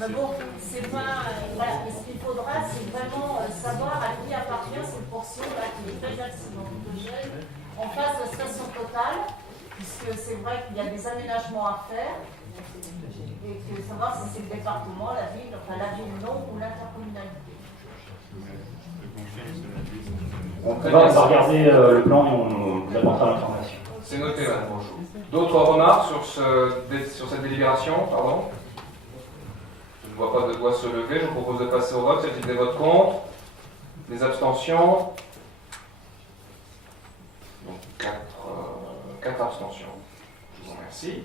Mais bon, c'est pas. Voilà, ce qu'il faudra, c'est vraiment savoir à qui appartient cette portion-là qui est très accidentogène en face de la station totale, puisque c'est vrai qu'il y a des aménagements à faire, et que savoir si c'est le département, la ville, enfin la ville non, ou l'intercommunalité. On va regarder le plan et on vous apportera l'information. C'est noté, madame Bonjour. D'autres remarques sur cette délibération, pardon? Je ne vois pas de doigt se lever. Je vous propose de passer au vote. C'est des votes contre? Des abstentions? Donc 4 abstentions. Je vous remercie.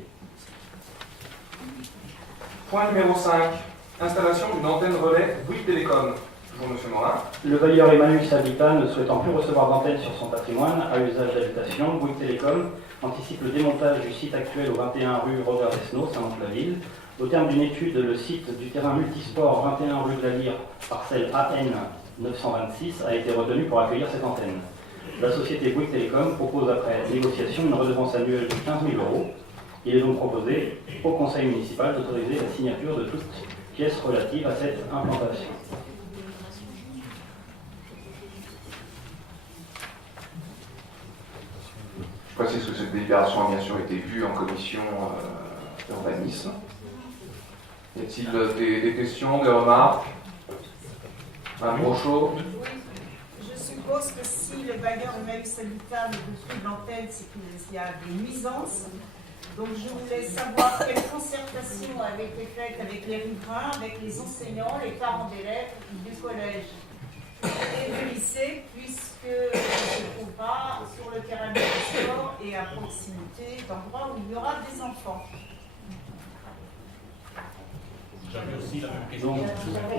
Point numéro 5. Installation d'une antenne relais Bouygues Télécom. Toujours M. Morin. Le bailleur Emmanuel Habitat, ne souhaitant plus recevoir d'antenne sur son patrimoine à usage d'habitation, Bouygues Télécom anticipe le démontage du site actuel au 21 rue Robert Desnos, Saint-Mantes-la-Ville. Au terme d'une étude, le site du terrain multisport 21 rue de la Lyre, parcelle AN 926, a été retenu pour accueillir cette antenne. La société Bouygues Télécom propose après négociation une redevance annuelle de 15 000 €. Il est donc proposé au conseil municipal d'autoriser la signature de toute pièce relative à cette implantation. Je précise que cette délibération a bien sûr été vue en commission urbanisme. Y a-t-il des questions, des remarques? Un gros chaud? Oui, je suppose que si le bailleur Emmaüs Habitat ne construit l'antenne, c'est qu'il y a des nuisances. Donc je voulais savoir quelle concertation avait été faite avec les riverains, avec les enseignants, les parents d'élèves du collège et du lycée, puisque on se trouvera sur le terrain de sport et à proximité d'endroits où il y aura des enfants. J'avais aussi la même question.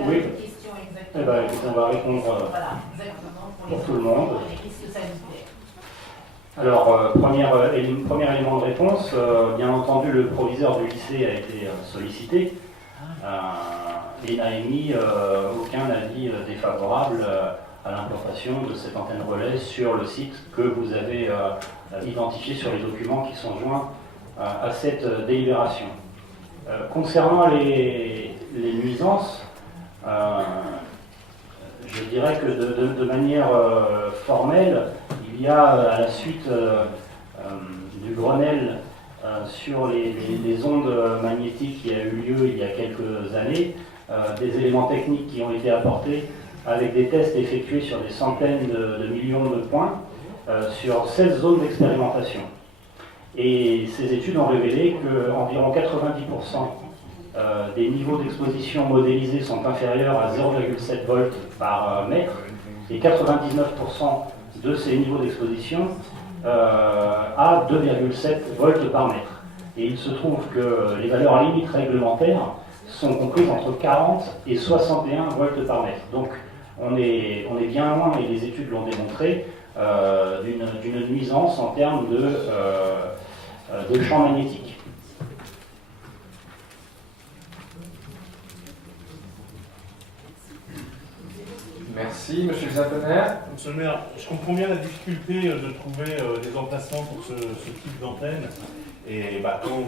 Oui. Question exactement. Eh ben, écoutez, on va répondre Voilà, exactement pour tout le monde. les risques sanitaires. Alors, premier élément de réponse, bien entendu, le proviseur du lycée a été sollicité et n'a émis aucun avis défavorable à l'implantation de cette antenne relais sur le site que vous avez identifié sur les documents qui sont joints à cette délibération. Concernant les nuisances, je dirais que de manière formelle, il y a à la suite du Grenelle sur les ondes magnétiques qui a eu lieu il y a quelques années, des éléments techniques qui ont été apportés avec des tests effectués sur des centaines de millions de points sur 16 zones d'expérimentation. Et ces études ont révélé qu'environ 90% des niveaux d'exposition modélisés sont inférieurs à 0,7 volts par mètre et 99% de ces niveaux d'exposition à 2,7 volts par mètre. Et il se trouve que les valeurs limites réglementaires sont comprises entre 40 et 61 volts par mètre. Donc on est bien loin, et les études l'ont démontré, d'une nuisance en termes de champ magnétique. Merci, monsieur Zapener. Monsieur le maire, je comprends bien la difficulté de trouver des emplacements pour ce type d'antenne. Et quand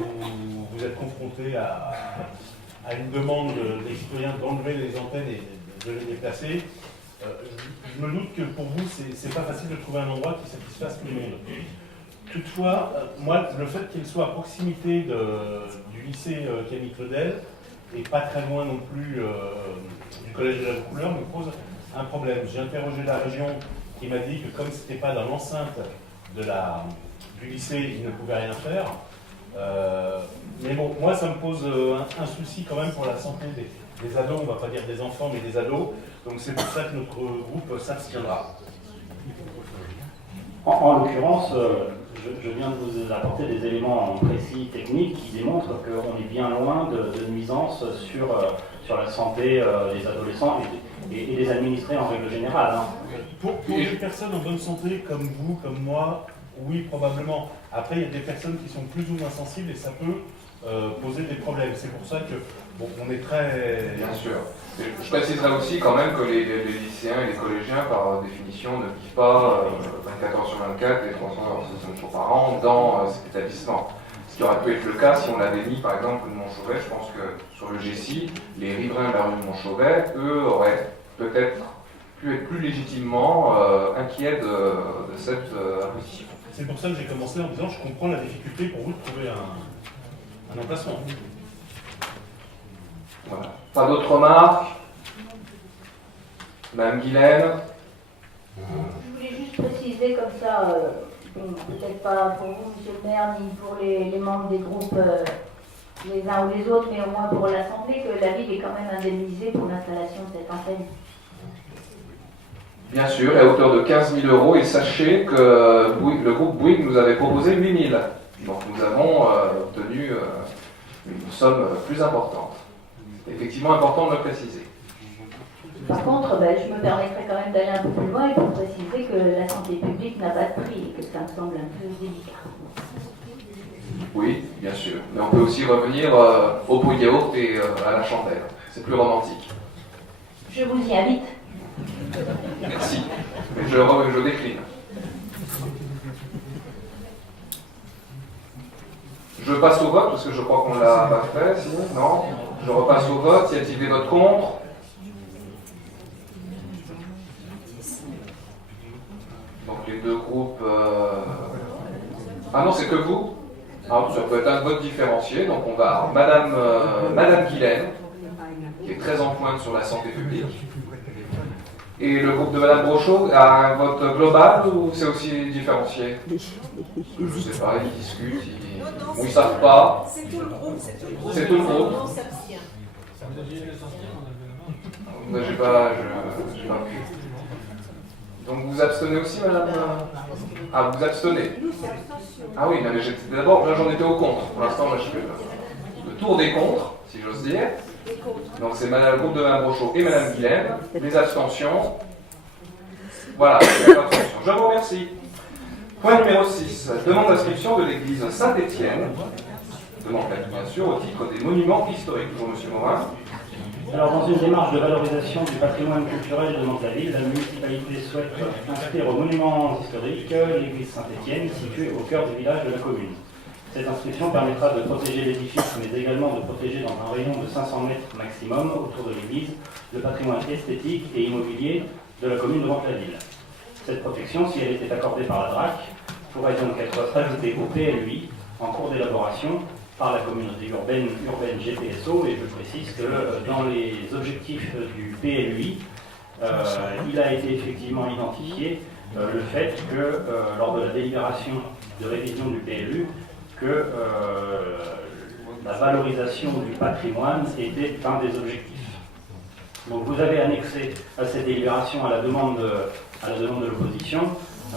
vous êtes confronté à une demande des citoyens d'enlever les antennes et de les déplacer, je me doute que pour vous, c'est pas facile de trouver un endroit qui satisfasse tout le monde. Toutefois, moi, le fait qu'il soit à proximité du lycée Camille Claudel et pas très loin non plus du collège de la Couleur me pose un problème. J'ai interrogé la région qui m'a dit que comme c'était pas dans l'enceinte du lycée, il ne pouvait rien faire. Mais bon, moi ça me pose un souci quand même pour la santé des ados, on va pas dire des enfants mais des ados. Donc c'est pour ça que notre groupe s'abstiendra. En l'occurrence, je viens de vous apporter des éléments précis techniques qui démontrent qu'on est bien loin de nuisances sur la santé des adolescents et des administrés en règle générale. Hein. Pour des personnes en bonne santé comme vous, comme moi, oui, probablement. Après, il y a des personnes qui sont plus ou moins sensibles et ça peut poser des problèmes. C'est pour ça que bon, on est très... Bien sûr. Je préciserai aussi quand même que les lycéens et les collégiens, par définition, ne vivent pas 24 heures sur 24 et 365 jours par an dans cet établissement. Ce qui aurait pu être le cas si on l'avait mis, par exemple, de Montchauvet. Je pense que sur le GECI, les riverains de la rue de Montchauvet, eux, auraient peut-être pu être plus légitimement inquiets de cette imposition. C'est pour ça que j'ai commencé en disant je comprends la difficulté pour vous de trouver un emplacement. Voilà. Pas d'autres remarques? Madame Guilaine? Je voulais juste préciser comme ça, peut-être pas pour vous, monsieur le maire, ni pour les membres des groupes, les uns ou les autres, mais au moins pour l'Assemblée, que la ville est quand même indemnisée pour l'installation de cette antenne. Bien sûr, et à hauteur de 15 000 euros, et sachez que le groupe Bouygues nous avait proposé 8 000. Donc nous avons obtenu une somme plus importante. C'est effectivement important de le préciser. Par contre, je me permettrai quand même d'aller un peu plus loin et pour préciser que la santé publique n'a pas de prix et que ça me semble un peu délicat. Oui, bien sûr. Mais on peut aussi revenir au pot yaourt et à la chandelle. C'est plus romantique. Je vous y invite. Merci. Mais je décline. Je passe au vote, parce que je crois qu'on ne l'a pas fait, sinon, non. Je repasse au vote. Y a-t-il des votes contre? Donc les deux groupes... Ah non, c'est que vous? Ah, ça peut être un vote différencié. Donc on va... Madame Guilaine, qui est très en pointe sur la santé publique. Et le groupe de Madame Brochot a un vote global ou c'est aussi différencié? Je ne sais pas, ils discutent, ils ne savent pas. C'est tout le groupe, C'est tout le groupe. On s'abstient. J'ai pas pu. Donc vous abstenez aussi, madame? Ah, vous abstenez? Ah oui, mais d'abord, là j'en étais au contre. Pour l'instant, là je fais le tour des contres, si j'ose dire. Donc c'est le groupe de Madame Brochot et Madame Guilaine. Les abstentions. Voilà, les abstentions. Je vous remercie. Point numéro 6. Demande d'inscription de l'église Saint-Étienne. Demande bien sûr au titre des monuments historiques. Bonjour Monsieur Morin. Alors, dans une démarche de valorisation du patrimoine culturel de Mantes-la-Ville, la municipalité souhaite inscrire aux monuments historiques l'église Saint-Étienne, située au cœur du village de la commune. Cette inscription permettra de protéger l'édifice, mais également de protéger dans un rayon de 500 mètres maximum autour de l'église le patrimoine esthétique et immobilier de la commune de Mantes-la-Ville. Cette protection, si elle était accordée par la DRAC, pourrait donc être ajoutée au PLUI en cours d'élaboration par la communauté urbaine GPSO, et je précise que dans les objectifs du PLUI, il a été effectivement identifié le fait que lors de la délibération de révision du PLU, que la valorisation du patrimoine était un des objectifs. Donc vous avez annexé à cette délibération, à la demande de l'opposition,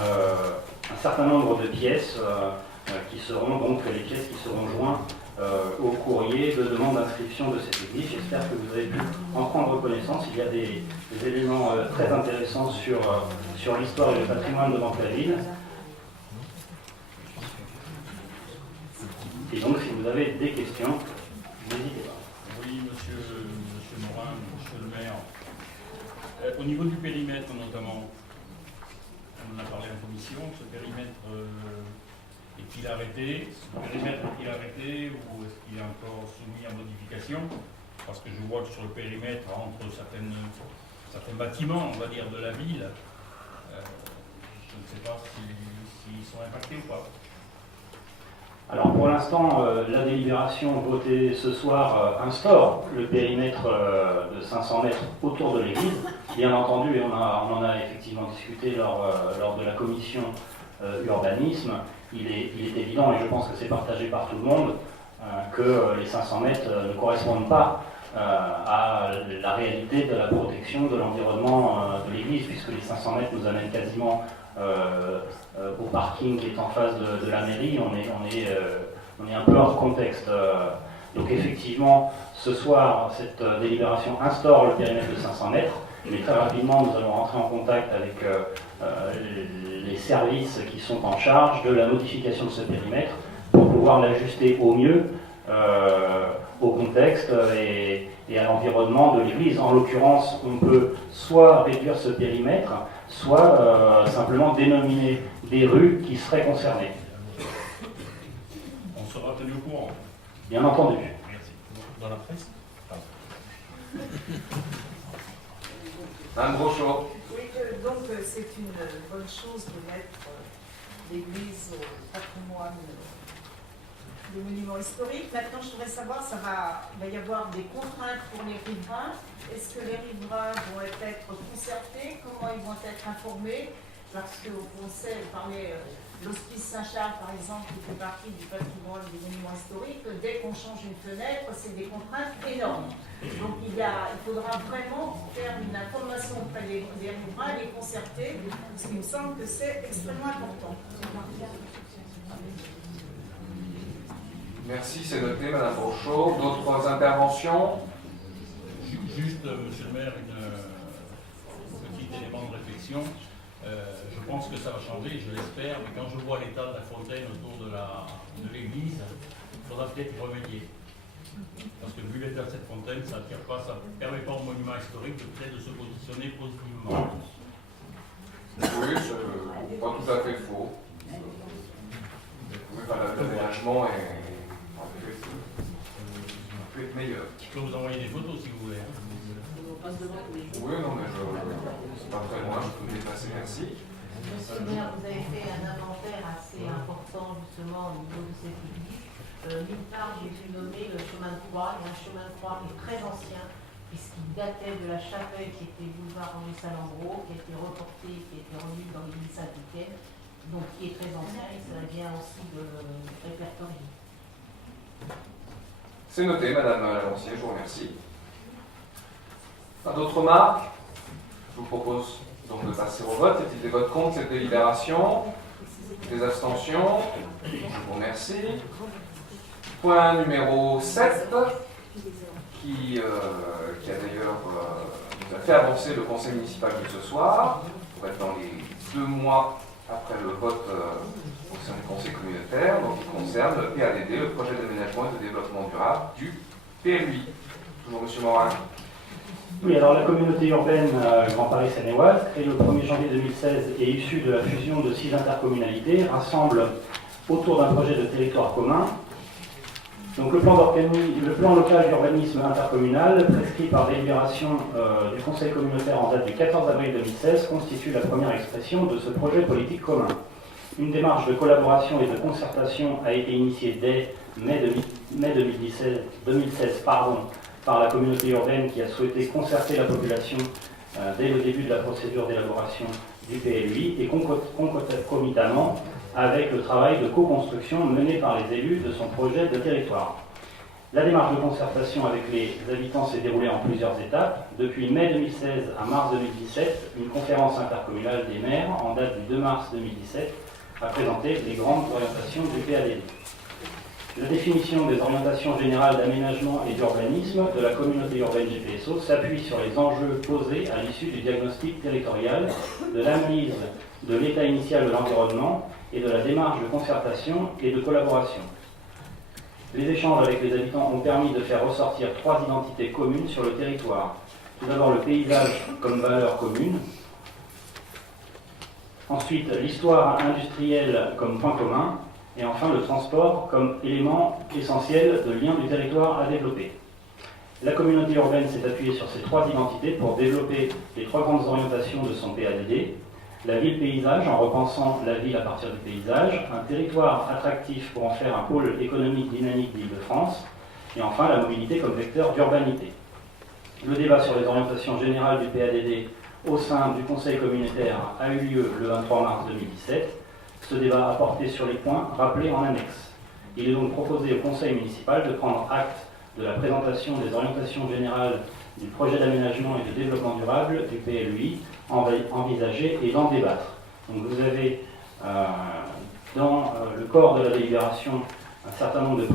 un certain nombre de pièces qui seront donc les pièces qui seront jointes au courrier de demande d'inscription de cette église. J'espère que vous avez pu en prendre connaissance. Il y a des éléments très intéressants sur l'histoire et le patrimoine de Mantes-la-Ville. Et donc, si vous avez des questions, n'hésitez pas. Oui, monsieur Morin, monsieur le maire. Au niveau du périmètre, notamment, on en a parlé en commission, ce périmètre est-il arrêté? Ce périmètre est-il arrêté ou est-ce qu'il est encore soumis à modification? Parce que je vois que sur le périmètre, entre certains bâtiments, on va dire, de la ville, je ne sais pas s'ils sont impactés ou pas. Alors pour l'instant, la délibération votée ce soir instaure le périmètre de 500 mètres autour de l'église. Bien entendu, et on en a effectivement discuté lors de la commission urbanisme, il est évident, et je pense que c'est partagé par tout le monde, que les 500 mètres ne correspondent pas à la réalité de la protection de l'environnement de l'église, puisque les 500 mètres nous amènent quasiment au parking qui est en face de la mairie. On est un peu hors contexte. Donc effectivement, ce soir, cette délibération instaure le périmètre de 500 mètres, mais très rapidement, nous allons rentrer en contact avec les services qui sont en charge de la modification de ce périmètre pour pouvoir l'ajuster au mieux au contexte et à l'environnement de l'église. En l'occurrence, on peut soit réduire ce périmètre, soit simplement dénominer des rues qui seraient concernées. On sera tenu au courant. Bien entendu. Merci. Dans la presse? Madame Brochot. Oui, donc c'est une bonne chose de mettre l'église au patrimoine des monuments historiques. Maintenant, je voudrais savoir, il va y avoir des contraintes pour les riverains. Est-ce que les riverains vont être concertés? Comment ils vont être informés? Parce qu'on sait, parlait l'Hospice Saint-Charles, par exemple, qui fait partie du patrimoine des monuments historiques. Dès qu'on change une fenêtre, c'est des contraintes énormes. Donc il faudra vraiment faire une information auprès des riverains, les concerter, parce qu'il me semble que c'est extrêmement important. Merci, c'est noté, Madame Brochot. D'autres interventions? Juste, Monsieur le maire, un petit élément de réflexion. Je pense que ça va changer, je l'espère, mais quand je vois l'état de la fontaine autour de l'église, il faudra peut-être y remédier. Parce que vu l'état de cette fontaine, ça ne permet pas au monument historique peut-être de se positionner positivement. Oui, c'est pas tout à fait faux. L'aménagement peut être meilleur. Je peux vous envoyer des photos si vous voulez. Hein. Oui, non, mais c'est pas très loin, je peux me déplacer, merci. Monsieur le maire, vous avez fait un inventaire assez important justement au niveau de cette église. D'une part, j'ai pu nommer le chemin de croix, et un chemin de croix qui est très ancien, puisqu'il datait de la chapelle qui était boulevard Henri Salambro, qui a été reporté, qui a été remis dans l'église Saint-Étienne, donc qui est très ancien et ça vient aussi de répertorier. C'est noté, Madame Lavancière, je vous remercie. D'autres remarques? Je vous propose donc de passer au vote. Y a-t-il des votes contre cette délibération? Des abstentions? Je vous remercie. Point numéro 7, qui a d'ailleurs nous a fait avancer le conseil municipal de ce soir, pour être dans les 2 mois après le vote au sein du conseil communautaire, donc qui concerne le PADD, le projet d'aménagement et de développement durable du PLUI. Toujours Monsieur Morin. Oui, alors la communauté urbaine Grand Paris Seine-et-Oise, créée le 1er janvier 2016 et issue de la fusion de 6 intercommunalités, rassemble autour d'un projet de territoire commun. Donc le plan local d'urbanisme intercommunal, prescrit par délibération du Conseil communautaire en date du 14 avril 2016, constitue la première expression de ce projet politique commun. Une démarche de collaboration et de concertation a été initiée dès mai 2016 par la communauté urbaine qui a souhaité concerter la population dès le début de la procédure d'élaboration du PLUI et concomitamment avec le travail de co-construction mené par les élus de son projet de territoire. La démarche de concertation avec les habitants s'est déroulée en plusieurs étapes. Depuis mai 2016 à mars 2017, une conférence intercommunale des maires, en date du 2 mars 2017, a présenté les grandes orientations du PADD. La définition des orientations générales d'aménagement et d'urbanisme de la communauté urbaine GPSO s'appuie sur les enjeux posés à l'issue du diagnostic territorial, de l'analyse de l'état initial de l'environnement et de la démarche de concertation et de collaboration. Les échanges avec les habitants ont permis de faire ressortir 3 identités communes sur le territoire. Tout d'abord le paysage comme valeur commune. Ensuite, l'histoire industrielle comme point commun. Et enfin, le transport comme élément essentiel de lien du territoire à développer. La communauté urbaine s'est appuyée sur ces 3 identités pour développer les 3 grandes orientations de son PADD. La ville-paysage, en repensant la ville à partir du paysage, un territoire attractif pour en faire un pôle économique dynamique d'Île-de-France, et enfin la mobilité comme vecteur d'urbanité. Le débat sur les orientations générales du PADD au sein du Conseil communautaire a eu lieu le 23 mars 2017. Ce débat a porté sur les points rappelés en annexe. Il est donc proposé au Conseil municipal de prendre acte de la présentation des orientations générales du projet d'aménagement et de développement durable du PLUI envisagé et d'en débattre. Donc vous avez dans le corps de la délibération un certain nombre de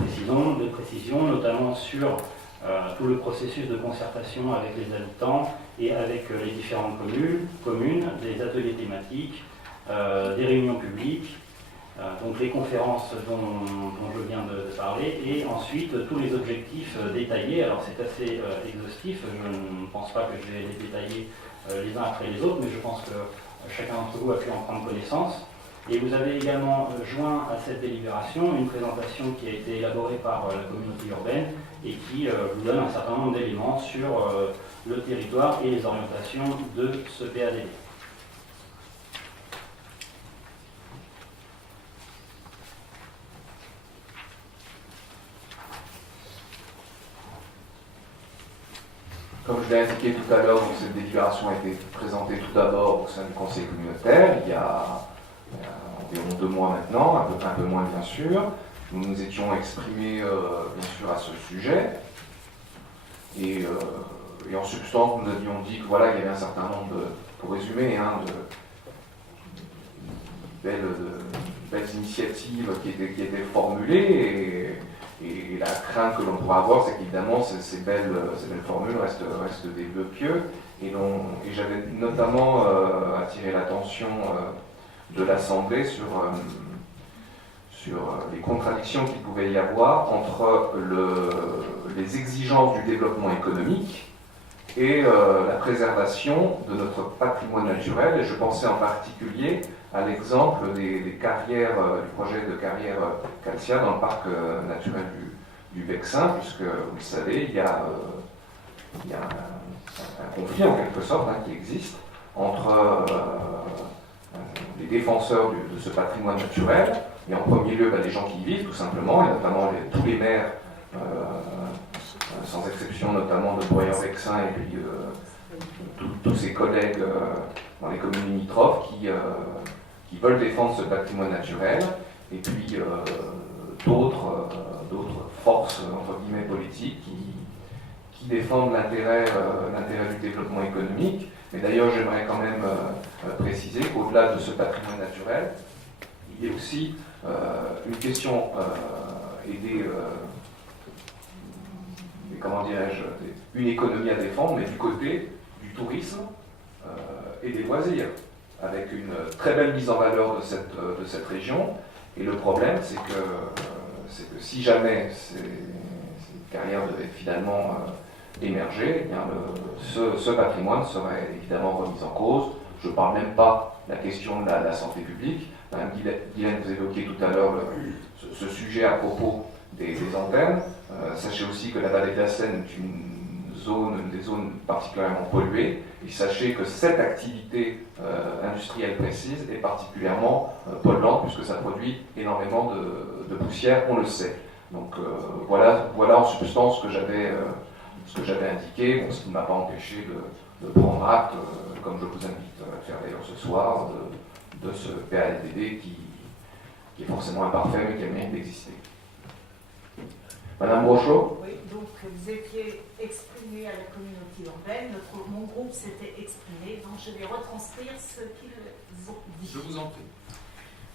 précisions notamment sur tout le processus de concertation avec les habitants et avec les différentes communes, des ateliers thématiques, des réunions publiques, Donc les conférences dont je viens de parler, et ensuite tous les objectifs détaillés. Alors c'est assez exhaustif, je ne pense pas que je vais les détailler les uns après les autres, mais je pense que chacun d'entre vous a pu en prendre connaissance. Et vous avez également joint à cette délibération une présentation qui a été élaborée par la communauté urbaine et qui vous donne un certain nombre d'éléments sur le territoire et les orientations de ce PADD. Comme je l'ai indiqué tout à l'heure, cette délibération a été présentée tout d'abord au sein du conseil communautaire, il y a environ 2 mois maintenant, un peu moins bien sûr. Nous nous étions exprimés bien sûr à ce sujet. Et en substance, nous avions dit que voilà, il y avait un certain nombre pour résumer, de belles initiatives qui étaient formulées. Et la crainte que l'on pourrait avoir, c'est qu'évidemment, ces belles formules restent des vœux pieux. Et j'avais notamment attiré l'attention de l'Assemblée sur les contradictions qu'il pouvait y avoir entre les exigences du développement économique et la préservation de notre patrimoine naturel. Et je pensais en particulier à l'exemple des carrières, du projet de carrière calciaire dans le parc naturel du Vexin, puisque, vous le savez, il y a un conflit en quelque sorte qui existe entre les défenseurs de ce patrimoine naturel, et en premier lieu les gens qui y vivent tout simplement, et notamment tous les maires, sans exception notamment de Boyer-Vexin et puis tous ses collègues dans les communes limitrophes qui veulent défendre ce patrimoine naturel, et puis d'autres forces entre guillemets politiques qui défendent l'intérêt du développement économique. Mais d'ailleurs, j'aimerais quand même préciser qu'au-delà de ce patrimoine naturel, il y a aussi une question une économie à défendre, mais du côté du tourisme et des loisirs, avec une très belle mise en valeur de cette région. Et le problème, c'est que si jamais ces carrières devaient finalement émerger, eh bien ce patrimoine serait évidemment remis en cause. Je ne parle même pas de la question de la santé publique. Madame Guilaine, vous évoquiez tout à l'heure ce sujet à propos des antennes. Sachez aussi que la vallée de la Seine est une des zones particulièrement polluées. Et sachez que cette activité industrielle précise est particulièrement polluante, puisque ça produit énormément de poussière, on le sait. Donc voilà en substance ce que j'avais indiqué, ce qui ne m'a pas empêché de prendre acte, comme je vous invite à le faire d'ailleurs ce soir, de ce PADD qui est forcément imparfait mais qui a le mérite d'exister. Madame Brochot. Oui, donc vous étiez exprimé à la communauté urbaine, mon groupe s'était exprimé, donc je vais retranscrire ce qu'ils ont dit. Je vous en prie.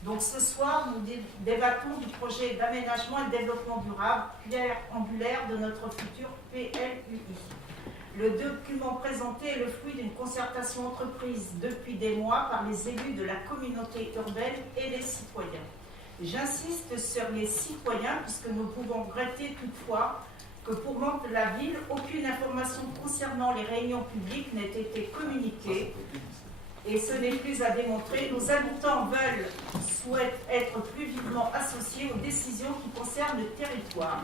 Donc ce soir, nous débattons du projet d'aménagement et de développement durable, pierre angulaire de notre futur PLUI. Le document présenté est le fruit d'une concertation entreprise depuis des mois par les élus de la communauté urbaine et les citoyens. J'insiste sur les citoyens, puisque nous pouvons regretter toutefois que pour manque de la ville, aucune information concernant les réunions publiques n'ait été communiquée. Et ce n'est plus à démontrer. Nos habitants souhaitent être plus vivement associés aux décisions qui concernent le territoire.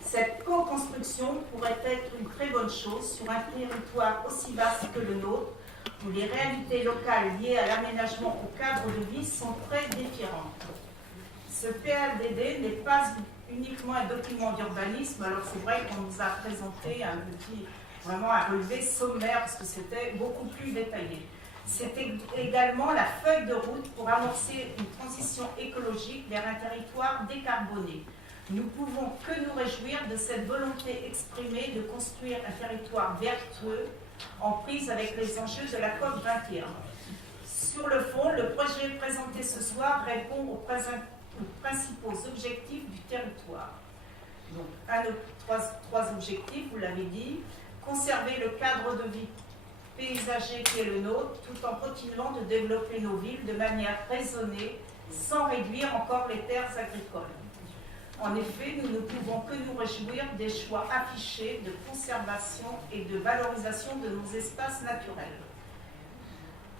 Cette co-construction pourrait être une très bonne chose sur un territoire aussi vaste que le nôtre, où les réalités locales liées à l'aménagement au cadre de vie sont très différentes. Ce PADD n'est pas uniquement un document d'urbanisme, alors c'est vrai qu'on nous a présenté vraiment un relevé sommaire, parce que c'était beaucoup plus détaillé. C'était également la feuille de route pour amorcer une transition écologique vers un territoire décarboné. Nous pouvons que nous réjouir de cette volonté exprimée de construire un territoire vertueux en prise avec les enjeux de la COP 21. Sur le fond, le projet présenté ce soir répond aux principaux objectifs du territoire. Donc, trois objectifs, vous l'avez dit: conserver le cadre de vie paysager qui est le nôtre, tout en continuant de développer nos villes de manière raisonnée sans réduire encore les terres agricoles. En effet, nous ne pouvons que nous réjouir des choix affichés de conservation et de valorisation de nos espaces naturels.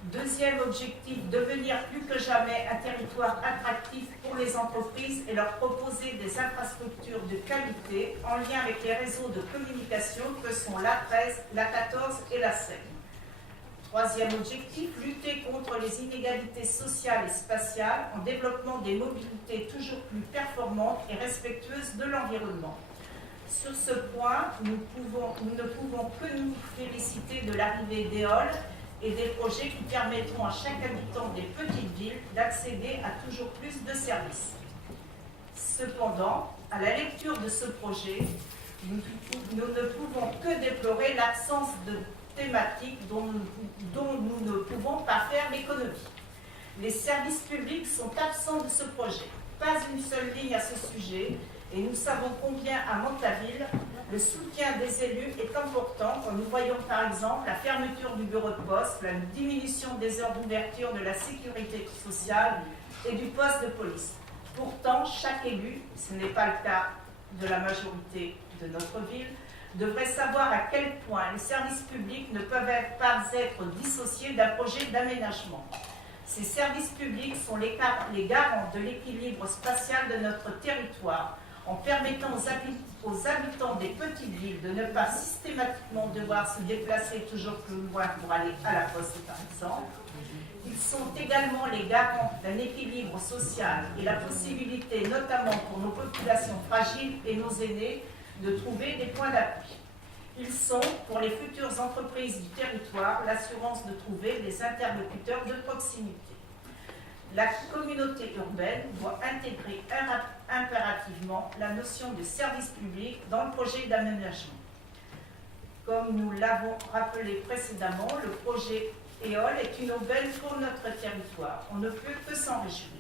Deuxième objectif, devenir plus que jamais un territoire attractif pour les entreprises et leur proposer des infrastructures de qualité en lien avec les réseaux de communication que sont l'A13, l'A14 et la Seine. Troisième objectif, lutter contre les inégalités sociales et spatiales en développant des mobilités toujours plus performantes et respectueuses de l'environnement. Sur ce point, nous ne pouvons que nous féliciter de l'arrivée d'EOL et des projets qui permettront à chaque habitant des petites villes d'accéder à toujours plus de services. Cependant, à la lecture de ce projet, nous ne pouvons que déplorer l'absence de thématiques dont nous ne pouvons pas faire l'économie. Les services publics sont absents de ce projet. Pas une seule ligne à ce sujet, et nous savons combien à Montaville, le soutien des élus est important quand nous voyons par exemple la fermeture du bureau de poste, la diminution des heures d'ouverture de la sécurité sociale et du poste de police. Pourtant, chaque élu, ce n'est pas le cas de la majorité de notre ville, devrait savoir à quel point les services publics ne peuvent pas être dissociés d'un projet d'aménagement. Ces services publics sont les garants de l'équilibre spatial de notre territoire, en permettant aux habitants des petites villes de ne pas systématiquement devoir se déplacer toujours plus loin pour aller à la poste, par exemple. Ils sont également les garants d'un équilibre social et la possibilité, notamment pour nos populations fragiles et nos aînés, de trouver des points d'appui. Ils sont, pour les futures entreprises du territoire, l'assurance de trouver des interlocuteurs de proximité. La communauté urbaine doit intégrer impérativement la notion de service public dans le projet d'aménagement. Comme nous l'avons rappelé précédemment, le projet EOL est une aubaine pour notre territoire. On ne peut que s'en réjouir.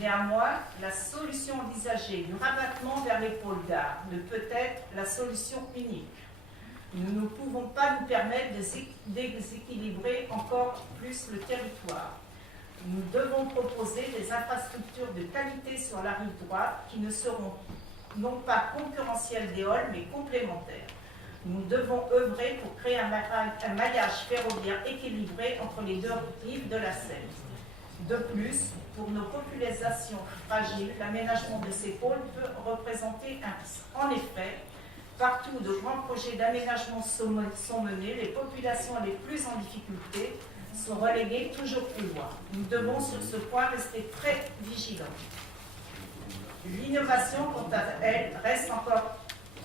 Néanmoins, la solution envisagée du rabattement vers les pôles gare ne peut être la solution unique. Nous ne pouvons pas nous permettre de déséquilibrer encore plus le territoire. Nous devons proposer des infrastructures de qualité sur la rive droite qui ne seront non pas concurrentielles d'EOL, mais complémentaires. Nous devons œuvrer pour créer un maillage ferroviaire équilibré entre les deux rives de la Seine. De plus, pour nos populations fragiles, l'aménagement de ces pôles peut représenter un risque. En effet, partout où de grands projets d'aménagement sont menés, les populations les plus en difficulté sont reléguées toujours plus loin. Nous devons sur ce point rester très vigilants. L'innovation, quant à elle, reste encore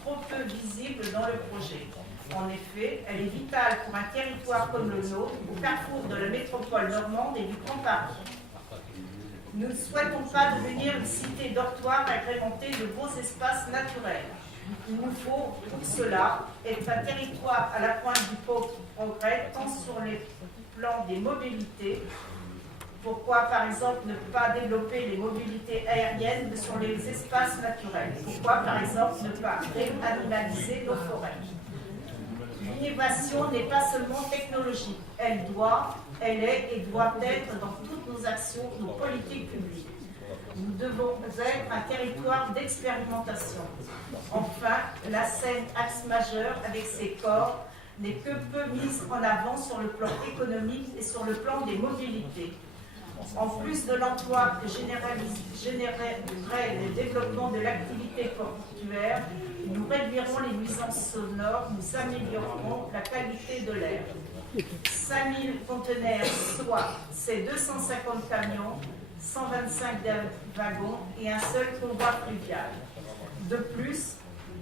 trop peu visible dans le projet. En effet, elle est vitale pour un territoire comme le nôtre, au carrefour de la métropole normande et du Grand Paris. Nous ne souhaitons pas devenir une cité dortoir agrémentée de beaux espaces naturels. Il nous faut, pour cela, être un territoire à la pointe du progrès, tant sur les plans des mobilités. Pourquoi, par exemple, ne pas développer les mobilités aériennes sur les espaces naturels? Pourquoi, par exemple, ne pas réanimaliser nos forêts? L'innovation n'est pas seulement technologique, elle est et doit être dans toutes nos actions, nos politiques publiques. Nous devons être un territoire d'expérimentation. Enfin, la Seine, axe majeur avec ses corps, n'est que peu mise en avant sur le plan économique et sur le plan des mobilités. En plus de l'emploi que générerait le développement de l'activité portuaire, nous réduirons les nuisances sonores, nous améliorerons la qualité de l'air. 5000 conteneurs, soit c'est 250 camions, 125 wagons et un seul convoi fluvial. De plus,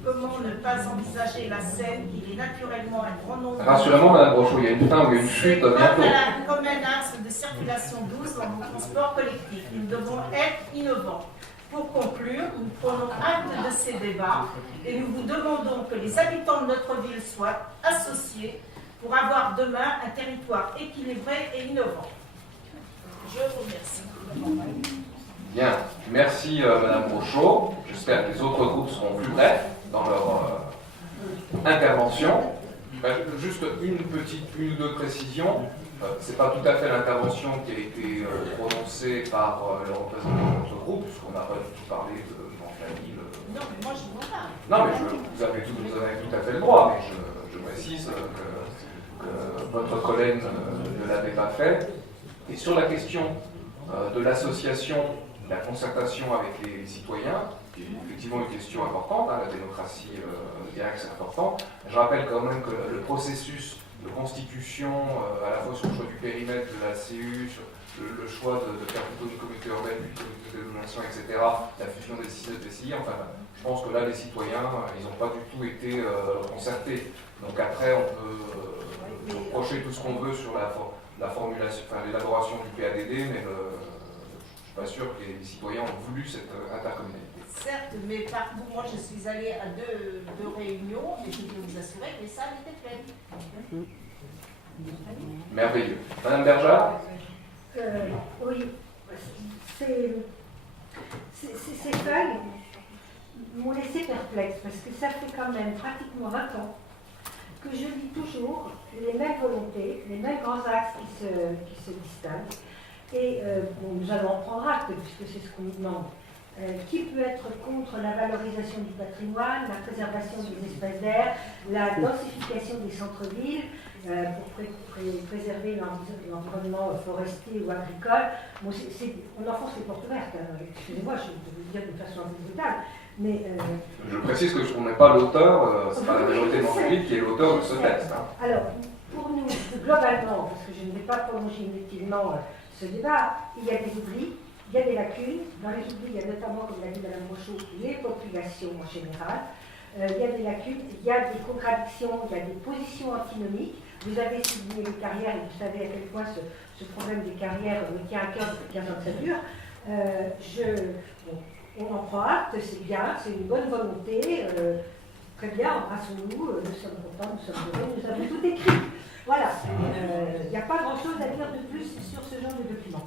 comment ne pas envisager la Seine, il est naturellement un grand nombre... Rassurez-moi, Mme Brochot, il y a une fin ou une chute bientôt. Comme un axe de circulation douce dans nos transports collectifs. Nous devons être innovants. Pour conclure, nous prenons acte de ces débats et nous vous demandons que les habitants de notre ville soient associés pour avoir demain un territoire équilibré et innovant. Je vous remercie. Bien, merci Mme Brochot. J'espère que les autres groupes seront plus brefs dans leur intervention. Juste une ou deux précisions. C'est pas tout à fait l'intervention qui a été prononcée par le représentant de notre groupe, puisqu'on n'a pas du tout parlé de Manflamil. Non, mais moi je vois pas. Non, mais vous avez tout à fait le droit, mais je précise que votre collègue ne l'avait pas fait. Et sur la question de l'association, de la concertation avec les citoyens, qui est effectivement une question importante, hein, la démocratie directe c'est important. Je rappelle quand même que le processus de constitution, à la fois sur le choix du périmètre de la CU, sur le choix de faire plutôt du comité urbain, du comité de domination, etc., la fusion des 6 EPCI, enfin, je pense que là, les citoyens, ils n'ont pas du tout été concertés. Donc après, on peut reprocher tout ce qu'on veut sur la formulation, enfin, l'élaboration du PADD, mais je ne suis pas sûr que les citoyens ont voulu cette intercommunalité. Certes, mais par contre, moi je suis allée à deux réunions et je peux vous assurer que les salles étaient pleines. Merveilleux. Madame Bergeat? Oui, ces feuilles m'ont laissé perplexe parce que ça fait quand même pratiquement 20 ans que je lis toujours les mêmes volontés, les mêmes grands axes qui se distinguent. Et nous allons en prendre acte puisque c'est ce qu'on nous demande. Qui peut être contre la valorisation du patrimoine, la préservation des espaces d'air, la densification des centres-villes pour préserver l'environnement forestier ou agricole. Bon, on enfonce les portes ouvertes, hein. Excusez-moi, je vais le dire de façon un peu brutale, mais... Je précise que on n'est pas l'auteur, c'est pas la majorité de qui est l'auteur de ce texte. Hein. Alors, pour nous, globalement, parce que je ne vais pas prolonger inutilement ce débat, il y a des oublis. Il y a des lacunes. Dans les oublis, il y a notamment, comme l'a dit Mme Rochaud, les populations en général. Il y a des lacunes, il y a des contradictions, il y a des positions antinomiques. Vous avez souligné les carrières et vous savez à quel point ce problème des carrières me tient à cœur depuis 15 ans que ça dure. On en prend acte, c'est bien, c'est une bonne volonté. Très bien, embrassons-nous, nous sommes contents, nous sommes heureux, nous avons tout écrit. Voilà. Il n'y a pas grand-chose à dire de plus sur ce genre de document.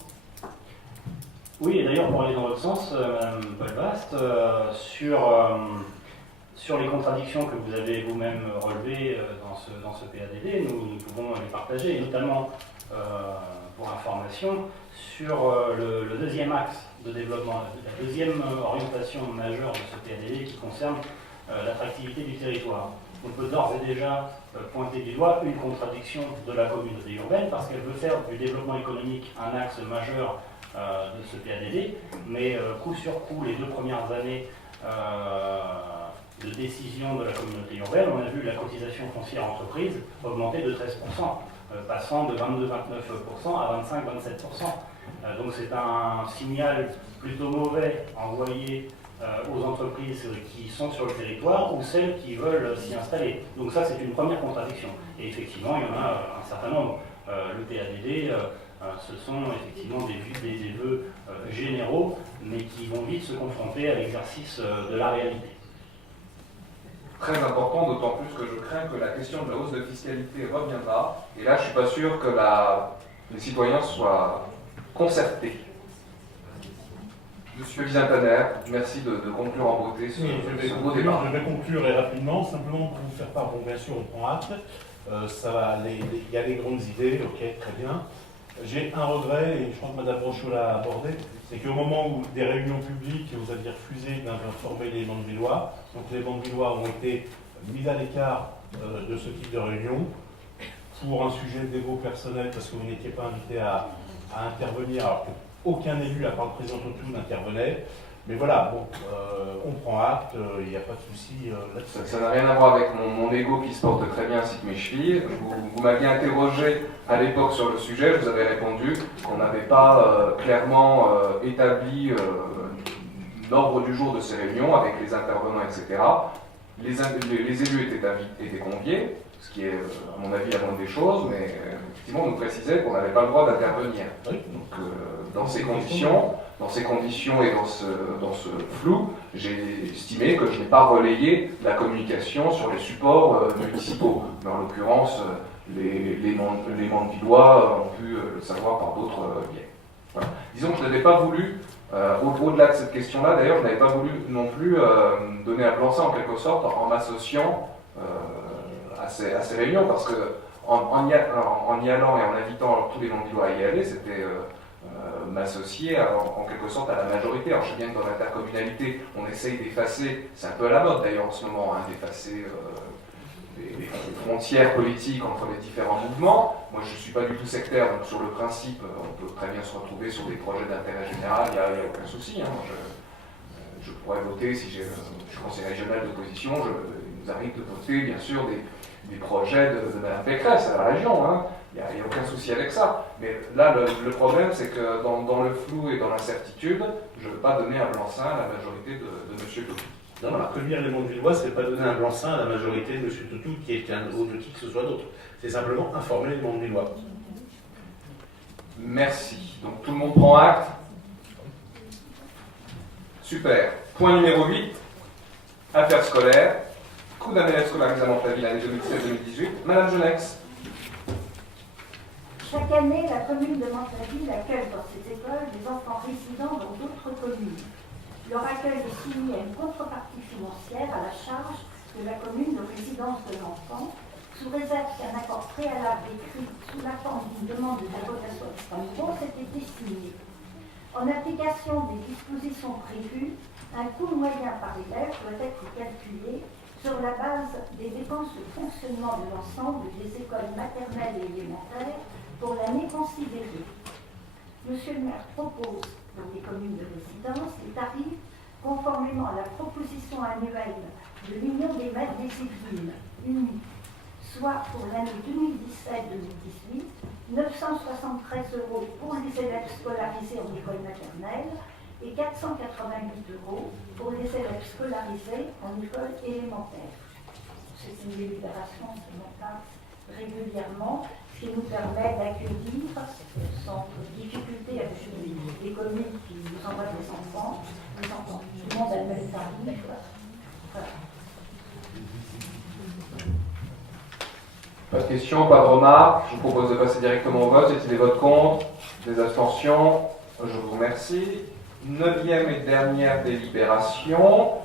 Oui, et d'ailleurs, pour aller dans votre sens, Mme Paul-Bast, sur les contradictions que vous avez vous-même relevées dans ce PADD, nous pouvons les partager, et notamment, pour information, sur le deuxième axe de développement, la deuxième orientation majeure de ce PADD qui concerne l'attractivité du territoire. On peut d'ores et déjà pointer du doigt une contradiction de la communauté urbaine parce qu'elle veut faire du développement économique un axe majeur de ce PADD, mais coup sur coup, les 2 premières années de décision de la communauté urbaine, on a vu la cotisation foncière entreprise augmenter de 13%, passant de 22-29% à 25-27%. Donc c'est un signal plutôt mauvais envoyé aux entreprises qui sont sur le territoire ou celles qui veulent s'y installer. Donc ça, c'est une première contradiction. Et effectivement, il y en a un certain nombre. Le PADD, ce sont effectivement des vœux généraux, mais qui vont vite se confronter à l'exercice de la réalité. Très important, d'autant plus que je crains que la question de la hausse de fiscalité reviendra. Et là, je ne suis pas sûr que les citoyens soient concertés. Monsieur Vizintaner, merci de conclure en beauté ce beau débat. Je vais conclure et rapidement, simplement pour vous faire part, bon, bien sûr, on prend acte. Il y a des grandes idées, ok, très bien. J'ai un regret, et je crois que Mme Rochaud l'a abordé, c'est qu'au moment où des réunions publiques, vous aviez refusé d'informer les Mandevillois, donc les Mandevillois ont été mis à l'écart de ce type de réunion pour un sujet d'ego personnel, parce que vous n'étiez pas invité à intervenir, alors qu'aucun élu, à part le président Totou, n'intervenait. Mais voilà, bon, on prend acte, il n'y a pas de souci là-dessus. Ça n'a rien à voir avec mon ego qui se porte très bien ainsi que mes chevilles. Vous m'aviez interrogé à l'époque sur le sujet, je vous avais répondu qu'on n'avait pas clairement établi l'ordre du jour de ces réunions avec les intervenants, etc. Les élus étaient conviés, ce qui est, à mon avis, la moindre des choses, mais effectivement, on nous précisait qu'on n'avait pas le droit d'intervenir. Donc, dans ces conditions et dans ce flou, j'ai estimé que je n'ai pas relayé la communication sur les supports municipaux. Mais en l'occurrence, les Mandevillois ont pu le savoir par d'autres biais. Voilà. Disons que je n'avais pas voulu, au-delà de cette question-là, d'ailleurs, je n'avais pas voulu non plus donner un blanc-seing en quelque sorte en m'associant à à ces réunions, parce que en y allant et en invitant tous les Mondilois à y aller, c'était m'associer en quelque sorte à la majorité. Alors je sais bien que dans l'intercommunalité, on essaye d'effacer, c'est un peu à la mode d'ailleurs en ce moment, hein, d'effacer les frontières politiques entre les différents mouvements. Moi je ne suis pas du tout sectaire, donc sur le principe, on peut très bien se retrouver sur des projets d'intérêt général, il n'y a aucun souci. Hein. Moi, je pourrais voter, si je suis conseiller régional d'opposition, il nous arrive de voter bien sûr des projets de Mme Pécresse à la région. Hein. Il n'y a aucun souci avec ça. Mais là, le problème, c'est que dans le flou et dans l'incertitude, je ne veux pas donner un blanc-seing à la majorité de M. Toutou. Non, voilà, prévenir les Mondilois, c'est pas donner un blanc-seing à la majorité de M. Toutou qui est ou de qui que ce soit d'autre. C'est simplement informer les Mondilois. Merci. Donc tout le monde prend acte. Super. Point numéro 8. Affaires scolaires. Coût d'un élève scolarisé à Montaville l'année 2017-2018. Madame Genex. Chaque année, la commune de Montaville accueille dans ses écoles des enfants résidant dans d'autres communes. Leur accueil est soumis à une contrepartie financière à la charge de la commune de résidence de l'enfant, sous réserve qu'un accord préalable écrit sous la forme d'une demande de dérogation extrêmement ait été signé. En application des dispositions prévues, un coût moyen par élève doit être calculé sur la base des dépenses de fonctionnement de l'ensemble des écoles maternelles et élémentaires pour l'année considérée. Monsieur le maire propose dans les communes de résidence les tarifs conformément à la proposition annuelle de l'Union des maîtres des Yvelines, UNI, soit pour l'année 2017-2018, 973 € pour les élèves scolarisés en école maternelle et 488 € pour les élèves scolarisés en école élémentaire. C'est une délibération qui nous passe régulièrement, ce qui nous permet d'accueillir sans difficulté avec les communes qui nous envoient des enfants. Les enfants, tout le monde a le même tarif. Voilà. Pas de questions, pas de remarques. Je vous propose de passer directement au vote. Y a-t-il des votes contre? Des abstentions? Je vous remercie. 9e et dernière délibération.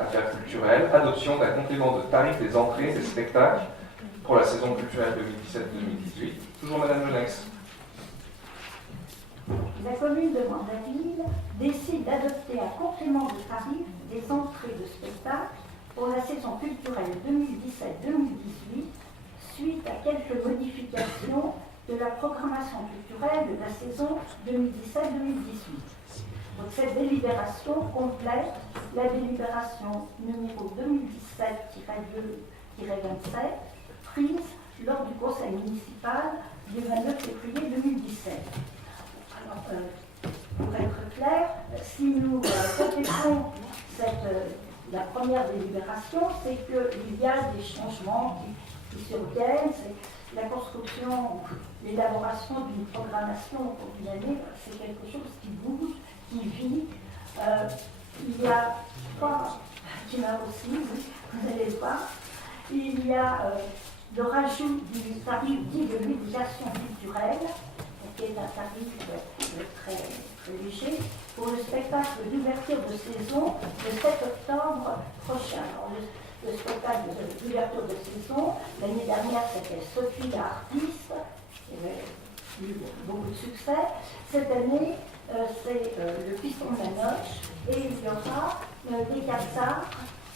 Affaires culturelles. Adoption d'un complément de tarif des entrées des spectacles pour la saison culturelle 2017-2018. Toujours Madame Genex. La commune de Montaville décide d'adopter un complément de tarif des entrées de spectacle pour la saison culturelle 2017-2018 suite à quelques modifications de la programmation culturelle de la saison 2017-2018. Donc cette délibération complète la délibération numéro 2017-2-27 prise lors du conseil municipal du 29 février 2017. Alors, pour être clair, si nous complétons la première délibération, c'est qu'il y a des changements qui surviennent, c'est la construction, l'élaboration d'une programmation au cours d'une année, c'est quelque chose qui bouge, qui vit. Il y a pas, qui m'a aussi, oui, vous allez le voir, il y a le rajout du tarif dit de médiation culturelle, qui est un tarif très léger, pour le spectacle d'ouverture de saison le 7 octobre prochain. Alors, le spectacle d'ouverture de saison, l'année dernière c'était Sophie l'artiste, il y avait eu beaucoup de succès. Cette année, c'est le Piston de la Noche, et il y aura des Katsars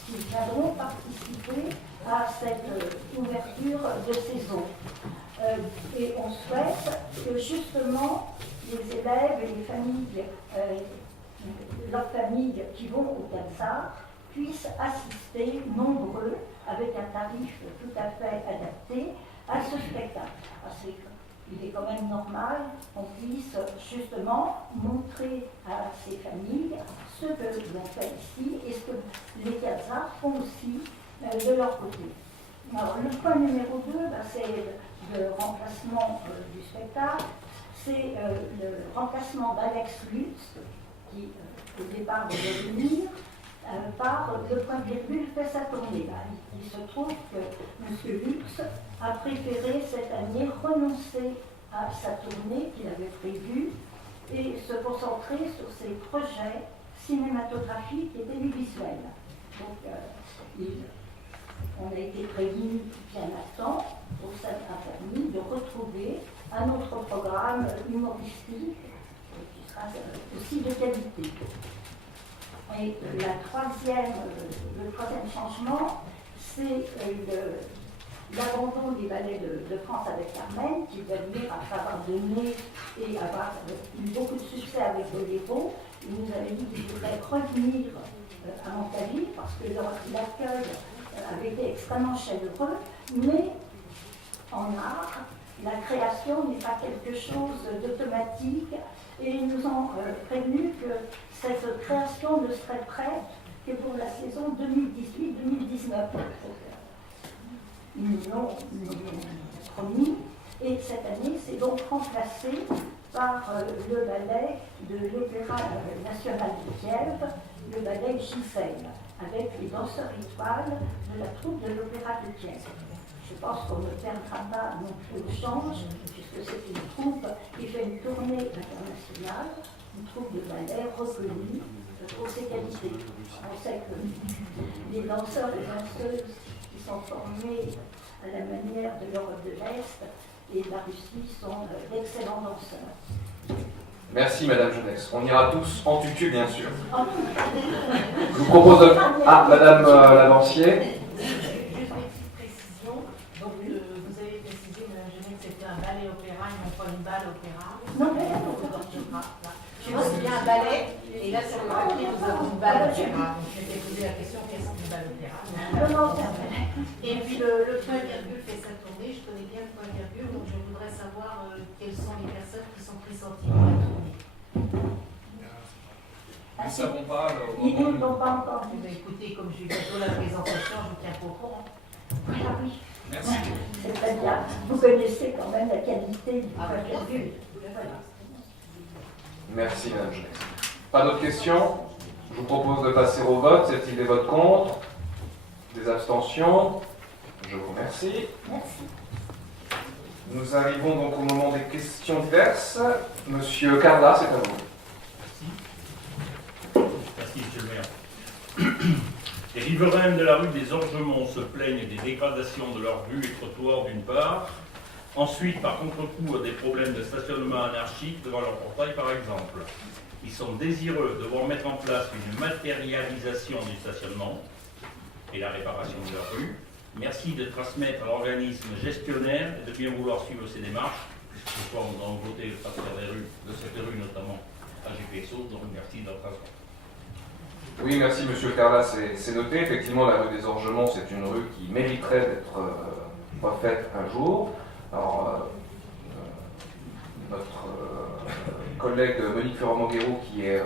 qui viendront participer à cette ouverture de saison. Et on souhaite que justement les élèves et les familles, leurs familles qui vont au Katsar puissent assister nombreux avec un tarif tout à fait adapté à ce spectacle. Parce qu'il est quand même normal qu'on puisse justement montrer à ces familles ce que l'on fait ici et ce que les Katsars font aussi de leur côté. Alors, le point numéro 2, c'est le remplacement du spectacle. C'est le remplacement d'Alex Lutz, qui au départ devait venir, par le point virgule fait sa tournée. Là, il se trouve que M. Lutz a préféré cette année renoncer à sa tournée qu'il avait prévue et se concentrer sur ses projets cinématographiques et télévisuels. Donc, il on a été prévenus bien à temps, donc ça a permis de retrouver un autre programme humoristique qui sera aussi de qualité. Et le troisième changement, c'est l'abandon des ballets de France avec Carmen, qui va venir après avoir donné et avoir eu beaucoup de succès avec Boléro. Il nous avait dit qu'il voudrait revenir à Montagny parce que l'accueil avait été extrêmement chaleureux, mais en art, la création n'est pas quelque chose d'automatique et ils nous ont prévenu que cette création ne serait prête que pour la saison 2018-2019. Ils nous l'ont promis et cette année c'est donc remplacé par le ballet de l'Opéra national de Kiev, le ballet Gisèle, avec les danseurs étoiles de la troupe de l'Opéra de Kiev. Je pense qu'on ne perdra pas non plus au change, puisque c'est une troupe qui fait une tournée internationale, une troupe de ballet reconnue pour ses qualités. On sait que les danseurs et danseuses qui sont formés à la manière de l'Europe de l'Est et de la Russie sont d'excellents danseurs. Merci Madame Jeunesse. On ira tous en tutu, bien sûr. Je vous propose de... Ah, Madame Lavancier. Juste une petite précision. Donc, vous avez précisé, Madame Jeunesse, que c'était un ballet opéra et non pas une balle opéra. Non, mais je pense qu'il y a un ballet, et là sur le papier, nous avons une balle opéra. Donc, je m'étais posé la question, qu'est-ce qu'une balle opéra? Et puis le point virgule fait sa tournée, je connais bien le point virgule, donc je voudrais savoir quelles sont les personnes qui sont pressenties pour la tournée. Nous ne savons pas. Ils ne l'ont pas encore dit. Écoutez, comme j'ai eu bientôt la présentation, je vous tiens pas au courant. Voilà, oui. Merci. C'est très bien. Vous connaissez quand même la qualité du point virgule. Voilà. Merci Madame Jeunesse. Pas d'autres questions? Je vous propose de passer au vote. Y a-t-il des votes contre? Des abstentions? Je vous remercie. Merci. Nous arrivons donc au moment des questions diverses. Monsieur Carla, c'est à vous. Merci, Monsieur le maire. Les riverains de la rue des Orgemons se plaignent des dégradations de leurs rues et trottoirs d'une part. Ensuite, par contre-coup, des problèmes de stationnement anarchique devant leur portail, par exemple. Ils sont désireux de voir mettre en place une matérialisation du stationnement et la réparation de leur rue. Merci de transmettre à l'organisme gestionnaire et de bien vouloir suivre ces démarches, puisque ce soir nous avons voté le partir de cette rue, notamment à GPSO, donc merci de leur transmettre. Oui, merci Monsieur Carla, c'est noté. Effectivement, la rue des Orgemons, c'est une rue qui mériterait d'être refaite un jour. Alors, notre collègue Monique Ferrand-Moguero, qui est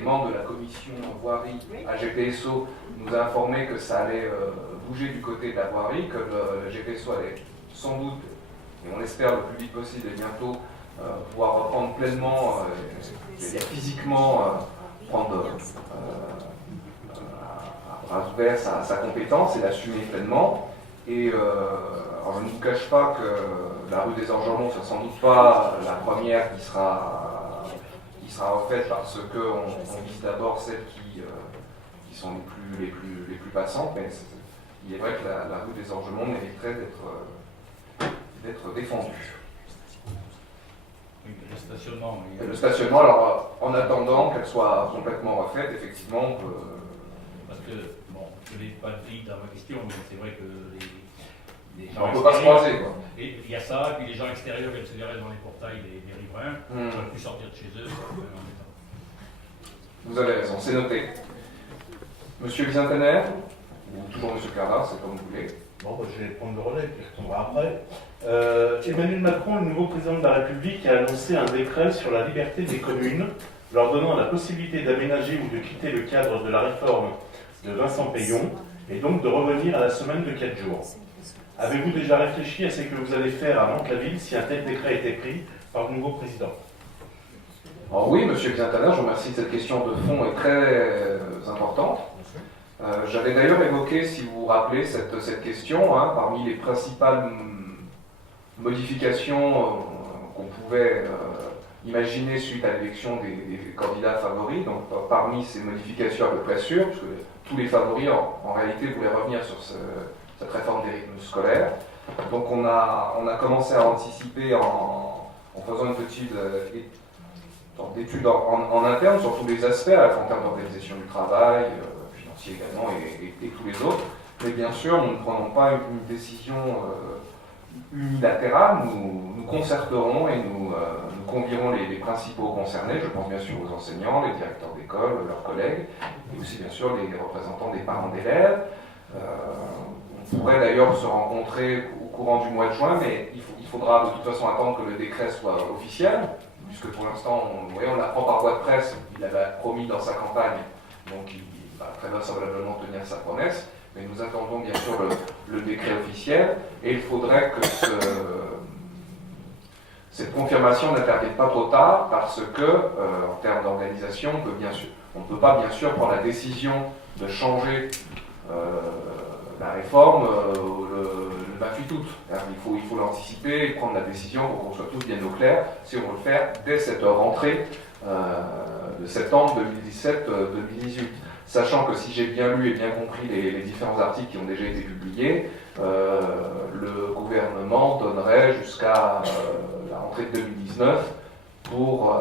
membre de la commission voirie à GPSO, nous a informé que ça allait bouger du côté de la voirie, que le GPSO allait sans doute, et on l'espère le plus vite possible et bientôt, pouvoir reprendre pleinement, physiquement, prendre à bras ouverts sa compétence et l'assumer pleinement. Et alors je ne vous cache pas que la rue des Orgemons ne sera sans doute pas la première qui sera refaite, parce qu'on vise d'abord celles qui sont les plus passantes, mais il est vrai que la rue des Orgemons mériterait d'être défendue. Oui, le stationnement. Oui. Et le stationnement, alors en attendant qu'elle soit complètement refaite, effectivement, on peut... Parce que, bon, je ne l'ai pas dit dans ma question, mais c'est vrai que les gens on ne peut pas se croiser, quoi. Et il y a ça, et puis les gens extérieurs viennent se garer dans les portails des riverains, ils ne peuvent plus sortir de chez eux. Vous avez raison, c'est noté. Monsieur Bizentener, ou toujours Monsieur Carla, c'est comme vous voulez. Bon, je vais prendre le relais, puis je retournerai après. Emmanuel Macron, le nouveau président de la République, a annoncé un décret sur la liberté des communes, leur donnant la possibilité d'aménager ou de quitter le cadre de la réforme de Vincent Payon, et donc de revenir à la semaine de 4 jours. Avez-vous déjà réfléchi à ce que vous allez faire à Mantes-la-Ville si un tel décret a été pris par le nouveau président? Alors oui, Monsieur Bizentener, je vous remercie de cette question de fond et très importante. J'avais d'ailleurs évoqué, si vous vous rappelez, cette question, parmi les principales modifications qu'on pouvait imaginer suite à l'élection des candidats favoris. Donc parmi ces modifications à peu près sûres, puisque tous les favoris en réalité voulaient revenir cette réforme des rythmes scolaires. Donc on a commencé à anticiper en faisant une petite d'études en interne sur tous les aspects, à la fois en termes d'organisation du travail, financier également, et tous les autres. Mais bien sûr, nous ne prenons pas une décision unilatérale, nous concerterons et nous convierons les principaux concernés, je pense bien sûr aux enseignants, les directeurs d'école, leurs collègues, et aussi bien sûr les représentants des parents d'élèves. On pourrait d'ailleurs se rencontrer au courant du mois de juin, mais il faudra de toute façon attendre que le décret soit officiel, puisque pour l'instant, on l'apprend par voie de presse, il avait promis dans sa campagne, donc il va très vraisemblablement tenir sa promesse, mais nous attendons bien sûr le décret officiel, et il faudrait que cette confirmation n'intervienne pas trop tard, parce que, en termes d'organisation, on ne peut pas bien sûr prendre la décision de changer la réforme le 28 août. Il faut l'anticiper et prendre la décision pour qu'on soit tous bien au clair si on veut le faire dès cette rentrée de septembre 2017-2018. Sachant que si j'ai bien lu et bien compris les différents articles qui ont déjà été publiés, le gouvernement donnerait jusqu'à la rentrée de 2019 pour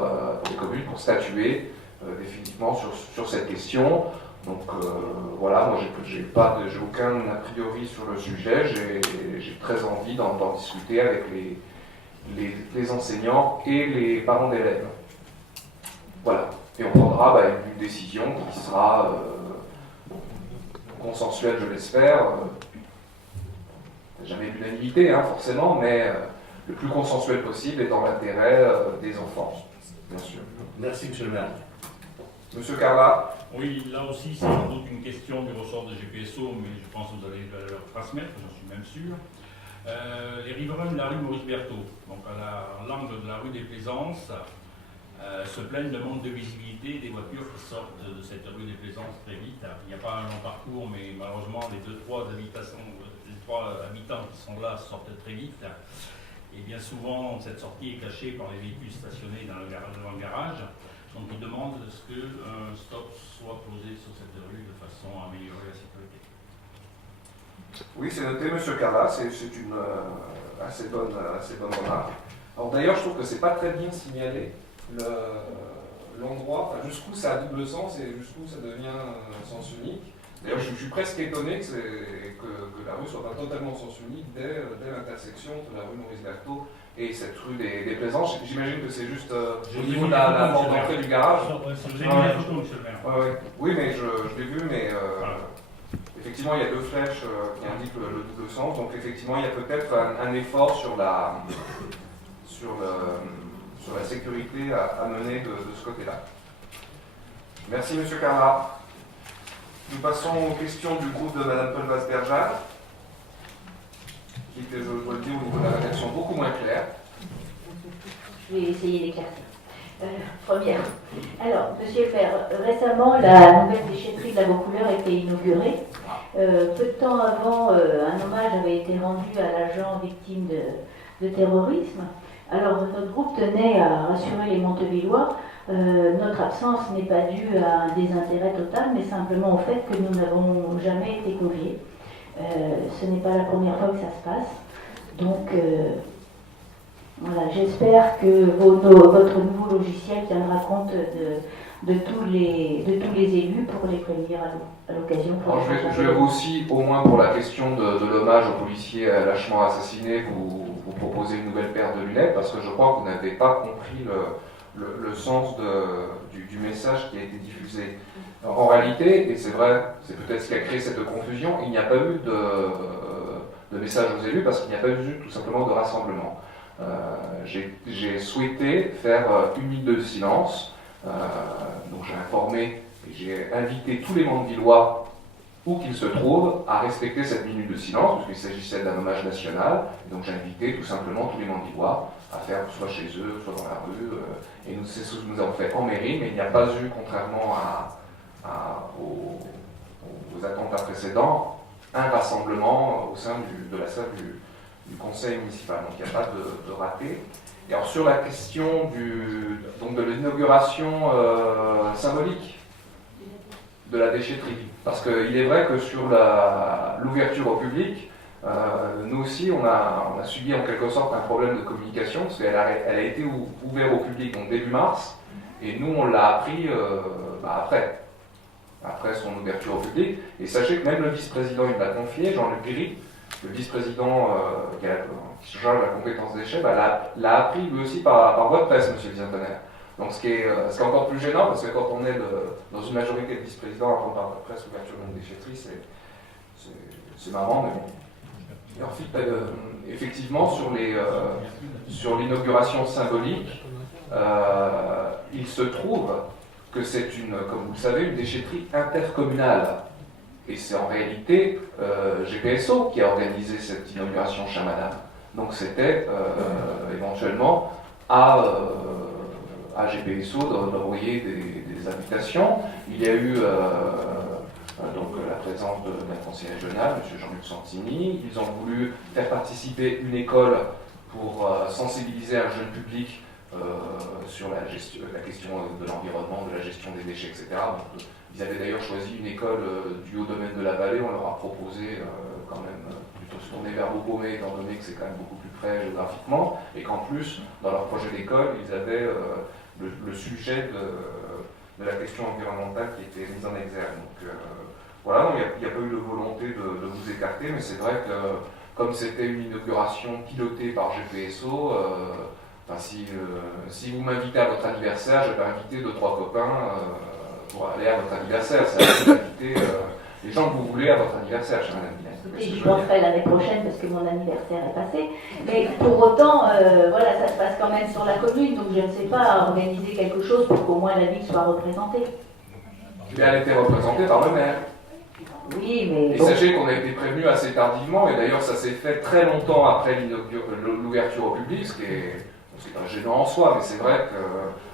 les communes pour statuer définitivement sur cette question. Donc voilà, moi j'ai aucun a priori sur le sujet, j'ai très envie d'en discuter avec les enseignants et les parents d'élèves. Voilà, et on prendra une décision qui sera consensuelle, je l'espère. Jamais l'unanimité, forcément, mais le plus consensuel possible et dans l'intérêt des enfants, bien sûr. Merci, monsieur le maire. Monsieur Carla. Oui, là aussi, c'est sans doute une question du ressort de GPSO, mais je pense que vous allez le transmettre, j'en suis même sûr. Les riverains de la rue Maurice Berthaud, donc à l'angle de la rue des Plaisances, se plaignent de manque de visibilité des voitures qui sortent de cette rue des Plaisances très vite. Il n'y a pas un long parcours, mais malheureusement, les trois habitants qui sont là sortent très vite. Et bien souvent, cette sortie est cachée par les véhicules stationnés dans le garage. Donc ils demandent à ce qu'un stop soit posé sur cette rue de façon à améliorer la sécurité. Oui, c'est noté, monsieur Carla, c'est une assez bonne remarque. Alors d'ailleurs, je trouve que c'est pas très bien signalé l'endroit, jusqu'où ça a double sens et jusqu'où ça devient sens unique. D'ailleurs, je suis presque étonné que la rue soit pas totalement sens unique dès l'intersection de la rue Maurice Berthaud et cette rue des Plaisances. J'imagine que c'est juste au niveau de la porte d'entrée du garage. J'ai mis la photo, monsieur le maire. Oui, mais je l'ai vu, mais effectivement, il y a deux flèches qui indiquent le double sens. Donc effectivement, il y a peut-être un effort sur la sécurité à mener de ce côté-là. Merci, monsieur Carla. Nous passons aux questions du groupe de Mme Pelvas-Berjal, qui était, je dois le dire, au niveau de la rédaction beaucoup moins claire. Je vais essayer d'éclaircir. Première. Alors, monsieur le maire, récemment, la nouvelle déchetterie de la Vaucouleurs a été inaugurée. Peu de temps avant, un hommage avait été rendu à l'agent victime de terrorisme. Alors, notre groupe tenait à rassurer les Montevillois. Notre absence n'est pas due à un désintérêt total, mais simplement au fait que nous n'avons jamais été conviés. Ce n'est pas la première fois que ça se passe. Donc, voilà, j'espère que votre nouveau logiciel tiendra compte de tous les élus pour les prévenir à l'occasion. Je vais aussi, au moins pour la question de l'hommage aux policiers lâchement assassinés, vous proposer une nouvelle paire de lunettes, parce que je crois que vous n'avez pas compris le sens du message qui a été diffusé. Alors, en réalité, et c'est vrai, c'est peut-être ce qui a créé cette confusion, il n'y a pas eu de message aux élus parce qu'il n'y a pas eu tout simplement de rassemblement. J'ai souhaité faire une minute de silence, donc j'ai informé et j'ai invité tous les Montevillois, où qu'ils se trouvent, à respecter cette minute de silence, puisqu'il s'agissait d'un hommage national. Donc j'ai invité tout simplement tous les Montevillois à faire soit chez eux, soit dans la rue. Et c'est ce que nous avons fait en mairie, mais il n'y a pas eu, contrairement aux attentats précédents, un rassemblement au sein de la salle du conseil municipal. Donc il n'y a pas de raté. Et alors sur la question de l'inauguration symbolique, de la déchetterie. Parce qu'il est vrai que sur l'ouverture au public, nous aussi, on a subi en quelque sorte un problème de communication, parce qu'elle a été ouverte au public donc début mars, et nous, on l'a appris après son ouverture au public. Et sachez que même le vice-président, il l'a confié, Jean-Luc Gris, le vice-président qui charge la compétence déchets, l'a appris lui aussi par voie de presse, monsieur Bizentener. Donc ce qui est encore plus gênant, parce que quand on est dans une majorité de vice-présidents à prendre par voie de presse l'ouverture d'une déchetterie, c'est marrant, mais bon. Et ensuite, effectivement, sur l'inauguration symbolique, il se trouve que c'est comme vous le savez, une déchetterie intercommunale. Et c'est en réalité GPSO qui a organisé cette inauguration chez Madame. Donc c'était éventuellement à GPSO d'envoyer des invitations. Il y a eu donc la présence d'un conseiller régional, M. Jean-Luc Santini. Ils ont voulu faire participer une école pour sensibiliser un jeune public sur la question de l'environnement, de la gestion des déchets, etc. Donc, ils avaient d'ailleurs choisi une école du haut domaine de la vallée. On leur a proposé quand même plutôt se tourner vers Beaucomé, étant donné que c'est quand même beaucoup plus près géographiquement, et qu'en plus, dans leur projet d'école, ils avaient le sujet de la question environnementale qui était mise en exergue. Donc voilà, il n'y a pas eu de volonté de vous écarter, mais c'est vrai que comme c'était une inauguration pilotée par GPSO, si vous m'invitez à votre anniversaire, je vais inviter 2-3 copains pour aller à votre anniversaire. Ça va inviter les gens que vous voulez à votre anniversaire, chère Madame Binet. Écoutez, je penserai l'année prochaine parce que mon anniversaire est passé. Mais pour autant, voilà, ça se passe quand même sur la commune, donc je ne sais pas organiser quelque chose pour qu'au moins la ville soit représentée. Elle a été représentée par le maire. Oui, mais... Et sachez qu'on a été prévenu assez tardivement, et d'ailleurs ça s'est fait très longtemps après l'ouverture au public, ce qui est... C'est pas gênant en soi, mais c'est vrai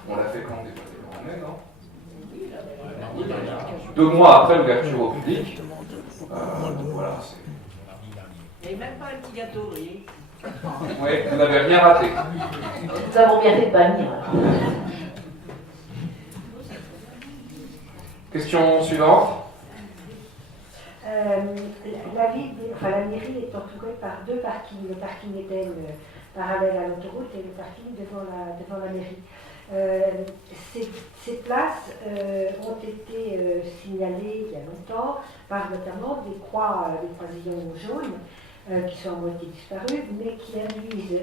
qu'on l'a fait quand déposer en mai, non 2 mois après l'ouverture au public. Donc voilà, Il n'y avait même pas un petit gâteau, vous voyez. Oui, vous n'avez rien raté. Nous avons bien fait de pas venir. Question suivante. La mairie est entourée par 2 parkings. Le parking était parallèle à l'autoroute et le parking devant la mairie. Ces places ont été signalées il y a longtemps par notamment des croisillons jaunes qui sont à moitié disparus, mais qui induisent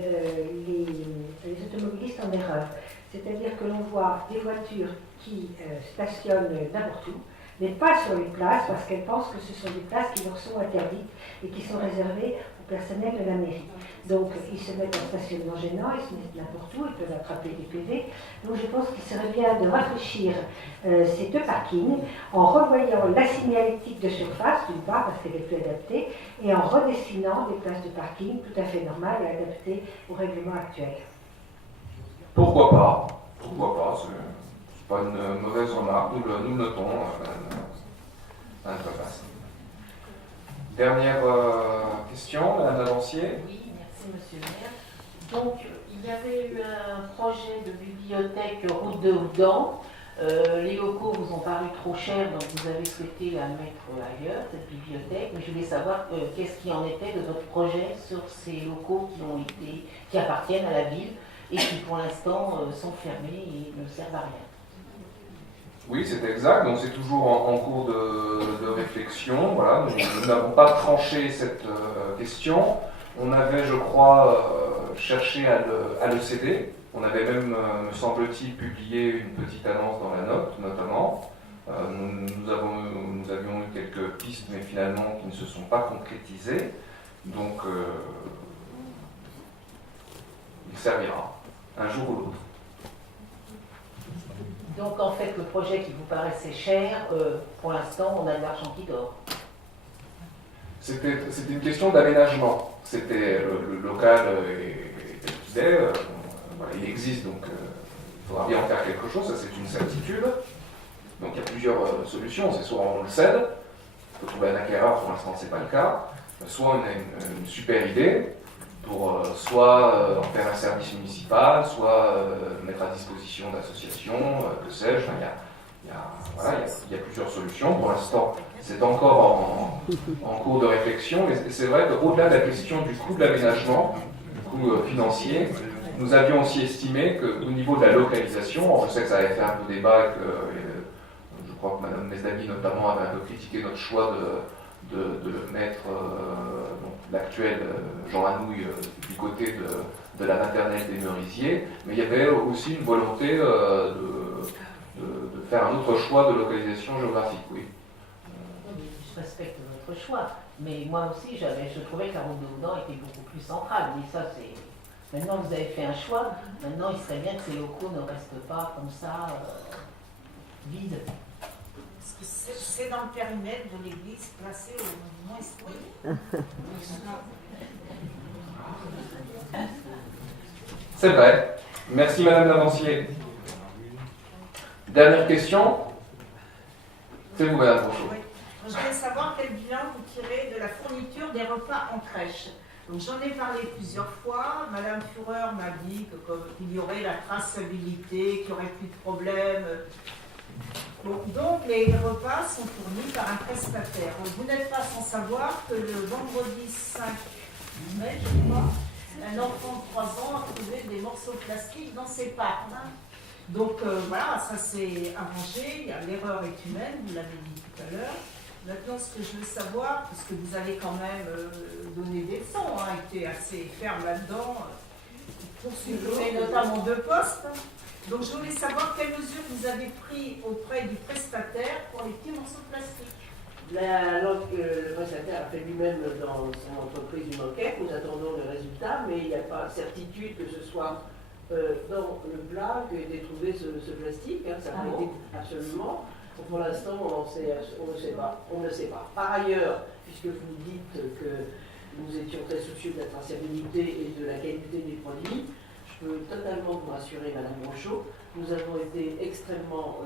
les automobilistes en erreur. C'est-à-dire que l'on voit des voitures qui stationnent n'importe où, mais pas sur les places, parce qu'elles pensent que ce sont des places qui leur sont interdites et qui sont réservées au personnel de la mairie. Donc ils se mettent en stationnement gênant, ils se mettent n'importe où, ils peuvent attraper des PV. Donc je pense qu'il serait bien de rafraîchir ces 2 parkings en revoyant la signalétique de surface, d'une part parce qu'elle est plus adaptée, et en redessinant des places de parking tout à fait normales et adaptées au règlement actuel. Pourquoi pas? C'est pas une mauvaise remarque, nous le notons, Madame Papas. Dernière question, Madame Lavancier. Oui, merci Monsieur le maire. Donc, il y avait eu un projet de bibliothèque route de Houdan. Les locaux vous ont paru trop chers, donc vous avez souhaité la mettre ailleurs, cette bibliothèque. Mais je voulais savoir qu'est-ce qui en était de votre projet sur ces locaux qui appartiennent à la ville et qui pour l'instant sont fermés et ne servent à rien. Oui, c'est exact. Donc c'est toujours en cours de réflexion. Voilà, nous n'avons pas tranché cette question. On avait, je crois, cherché à le céder. On avait même, me semble-t-il, publié une petite annonce dans la note, notamment. Nous avions eu quelques pistes, mais finalement qui ne se sont pas concrétisées. Donc, il servira un jour ou l'autre. Donc en fait, le projet qui vous paraissait cher, pour l'instant, on a de l'argent qui dort. C'était une question d'aménagement. C'était le local voilà, il existe, donc il faudra bien en faire quelque chose, ça c'est une certitude. Donc il y a plusieurs solutions. C'est soit on le cède, il faut trouver un acquéreur, pour l'instant c'est pas le cas, soit on a une super idée pour soit en faire un service municipal, soit mettre à disposition d'associations, que sais-je. Enfin, il y a plusieurs solutions. Pour l'instant, c'est encore en cours de réflexion. Et c'est vrai qu'au-delà de la question du coût de l'aménagement, du coût financier, nous avions aussi estimé qu'au niveau de la localisation, je sais que ça avait fait un peu débat et que je crois que Mme Mesdavi notamment avait un peu critiqué notre choix de mettre l'actuel Jean Anouilh du côté de la maternelle des Merisiers, mais il y avait aussi une volonté de faire un autre choix de localisation géographique, oui. Je respecte votre choix, mais moi aussi je trouvais que la route de Houdan était beaucoup plus centrale, mais ça c'est... Maintenant vous avez fait un choix, maintenant il serait bien que ces locaux ne restent pas comme ça, vides. C'est dans le périmètre de l'église placée au monument historique. C'est vrai. Merci Madame Lavancier. Dernière question. C'est vous Madame Rochaud. Oui. Je voulais savoir quel bilan vous tirez de la fourniture des repas en crèche. Donc j'en ai parlé plusieurs fois. Madame Führer m'a dit qu'il y aurait la traçabilité, qu'il n'y aurait plus de problème. Bon, donc les repas sont fournis par un prestataire. Donc, vous n'êtes pas sans savoir que le vendredi 5 mai, je crois, un enfant de 3 ans a trouvé des morceaux de plastique dans ses pattes. Donc voilà, ça s'est arrangé, l'erreur est humaine, vous l'avez dit tout à l'heure. Maintenant, ce que je veux savoir, parce que vous avez quand même donné des leçons, été assez ferme là-dedans, poursuivre notamment 2 postes. Donc je voulais savoir quelles mesures vous avez prises auprès du prestataire pour les petits morceaux de plastique. Le prestataire a fait lui-même dans son entreprise une enquête, nous attendons le résultat, mais il n'y a pas certitude que ce soit dans le plat qu'ait trouvé ce plastique, ça a été absolument. Pour l'instant, on ne sait pas. On ne sait pas. Par ailleurs, puisque vous dites que nous étions très soucieux de la traçabilité et de la qualité des produits, je peux totalement vous rassurer, Madame Rochaud, nous avons été extrêmement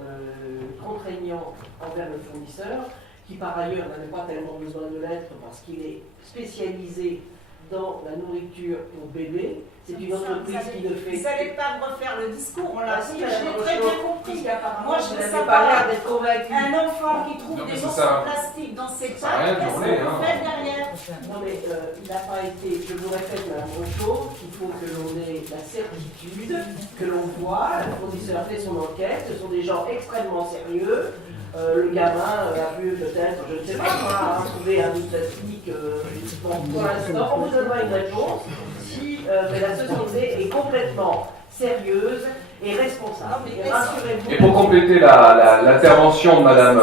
contraignants envers le fournisseur, qui par ailleurs n'avait pas tellement besoin de l'être parce qu'il est spécialisé dans la nourriture pour bébés. C'est une entreprise qui ne fait... Vous n'allez pas me refaire le discours, on l'a si, je l'ai très bien compris. Moi, je veux savoir un enfant qui trouve des morceaux de plastique dans ses pattes, qu'est-ce qu'on fait derrière? Non mais il n'a pas été, je vous répète Madame Rochaud, qu'il faut que l'on ait la certitude, que l'on voit, le fournisseur fait son enquête, ce sont des gens extrêmement sérieux. Le gamin a pu peut-être, je ne sais pas moi, trouver un bout de plastique. Pour l'instant, on vous donnera une réponse si la société est complètement sérieuse et responsable. Et pour compléter l'intervention de Madame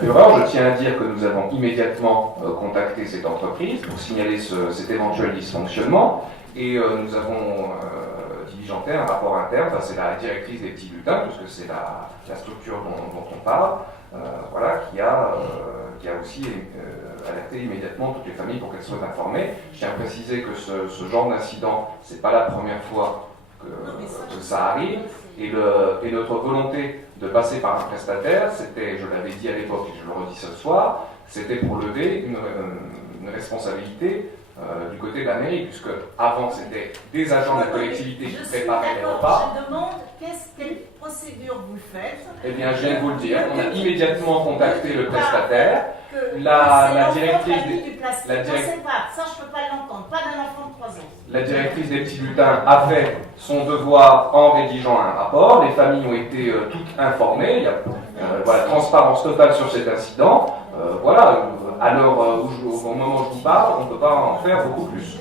Führer, je tiens à dire que nous avons immédiatement contacté cette entreprise pour signaler cet éventuel dysfonctionnement et nous avons diligenté un rapport interne, c'est la directrice des petits bulletins, puisque c'est la structure dont on parle, qui a aussi alerté immédiatement toutes les familles pour qu'elles soient informées. Je tiens à préciser que ce genre d'incident, c'est pas la première fois que ça arrive, et notre volonté de passer par un prestataire, c'était, je l'avais dit à l'époque et je le redis ce soir, c'était pour lever une responsabilité du côté de la mairie, puisque avant c'était des agents de la collectivité qui préparaient les repas. Je demande quelle procédure vous faites. Eh bien, je viens de vous le dire, on a immédiatement contacté le prestataire. La directrice ça, je ne peux pas l'entendre, pas d'un enfant de 3 ans. La directrice des petits bulletins a fait son devoir en rédigeant un rapport. Les familles ont été toutes informées. Il y a transparence totale sur cet incident. À l'heure au moment où je vous parle, on ne peut pas en faire beaucoup plus.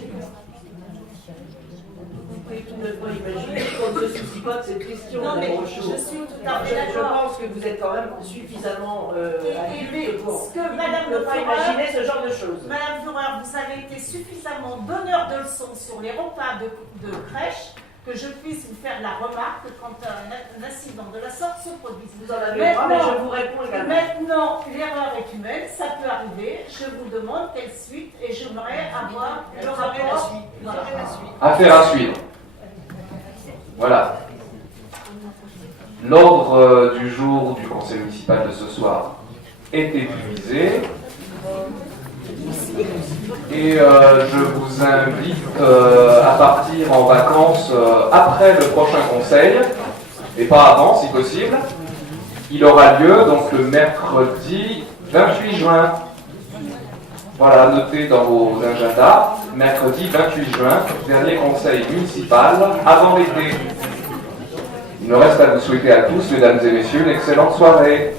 Vous pouvez tout de même imaginer qu'on ne se soucie pas de cette question. Non, mais je suis tout à fait Je d'accord. pense que vous êtes quand même suffisamment adulte pour ce que Madame ne pas imaginer ce genre de choses. Madame Führer, vous avez été suffisamment donneur de leçons sur les repas de crèche que je puisse vous faire la remarque quand un incident de la sorte se produise. Vous en avez pas, mais je vous réponds également. Maintenant, l'erreur est humaine, ça peut arriver. Je vous demande quelle suite et j'aimerais avoir le rapport. Affaire à suivre. Voilà. L'ordre du jour du conseil municipal de ce soir est épuisé. Et je vous invite à partir en vacances après le prochain conseil, et pas avant si possible. Il aura lieu donc le mercredi 28 juin. Voilà, notez dans vos agendas, mercredi 28 juin, dernier conseil municipal avant l'été. Il me reste à vous souhaiter à tous, mesdames et messieurs, une excellente soirée.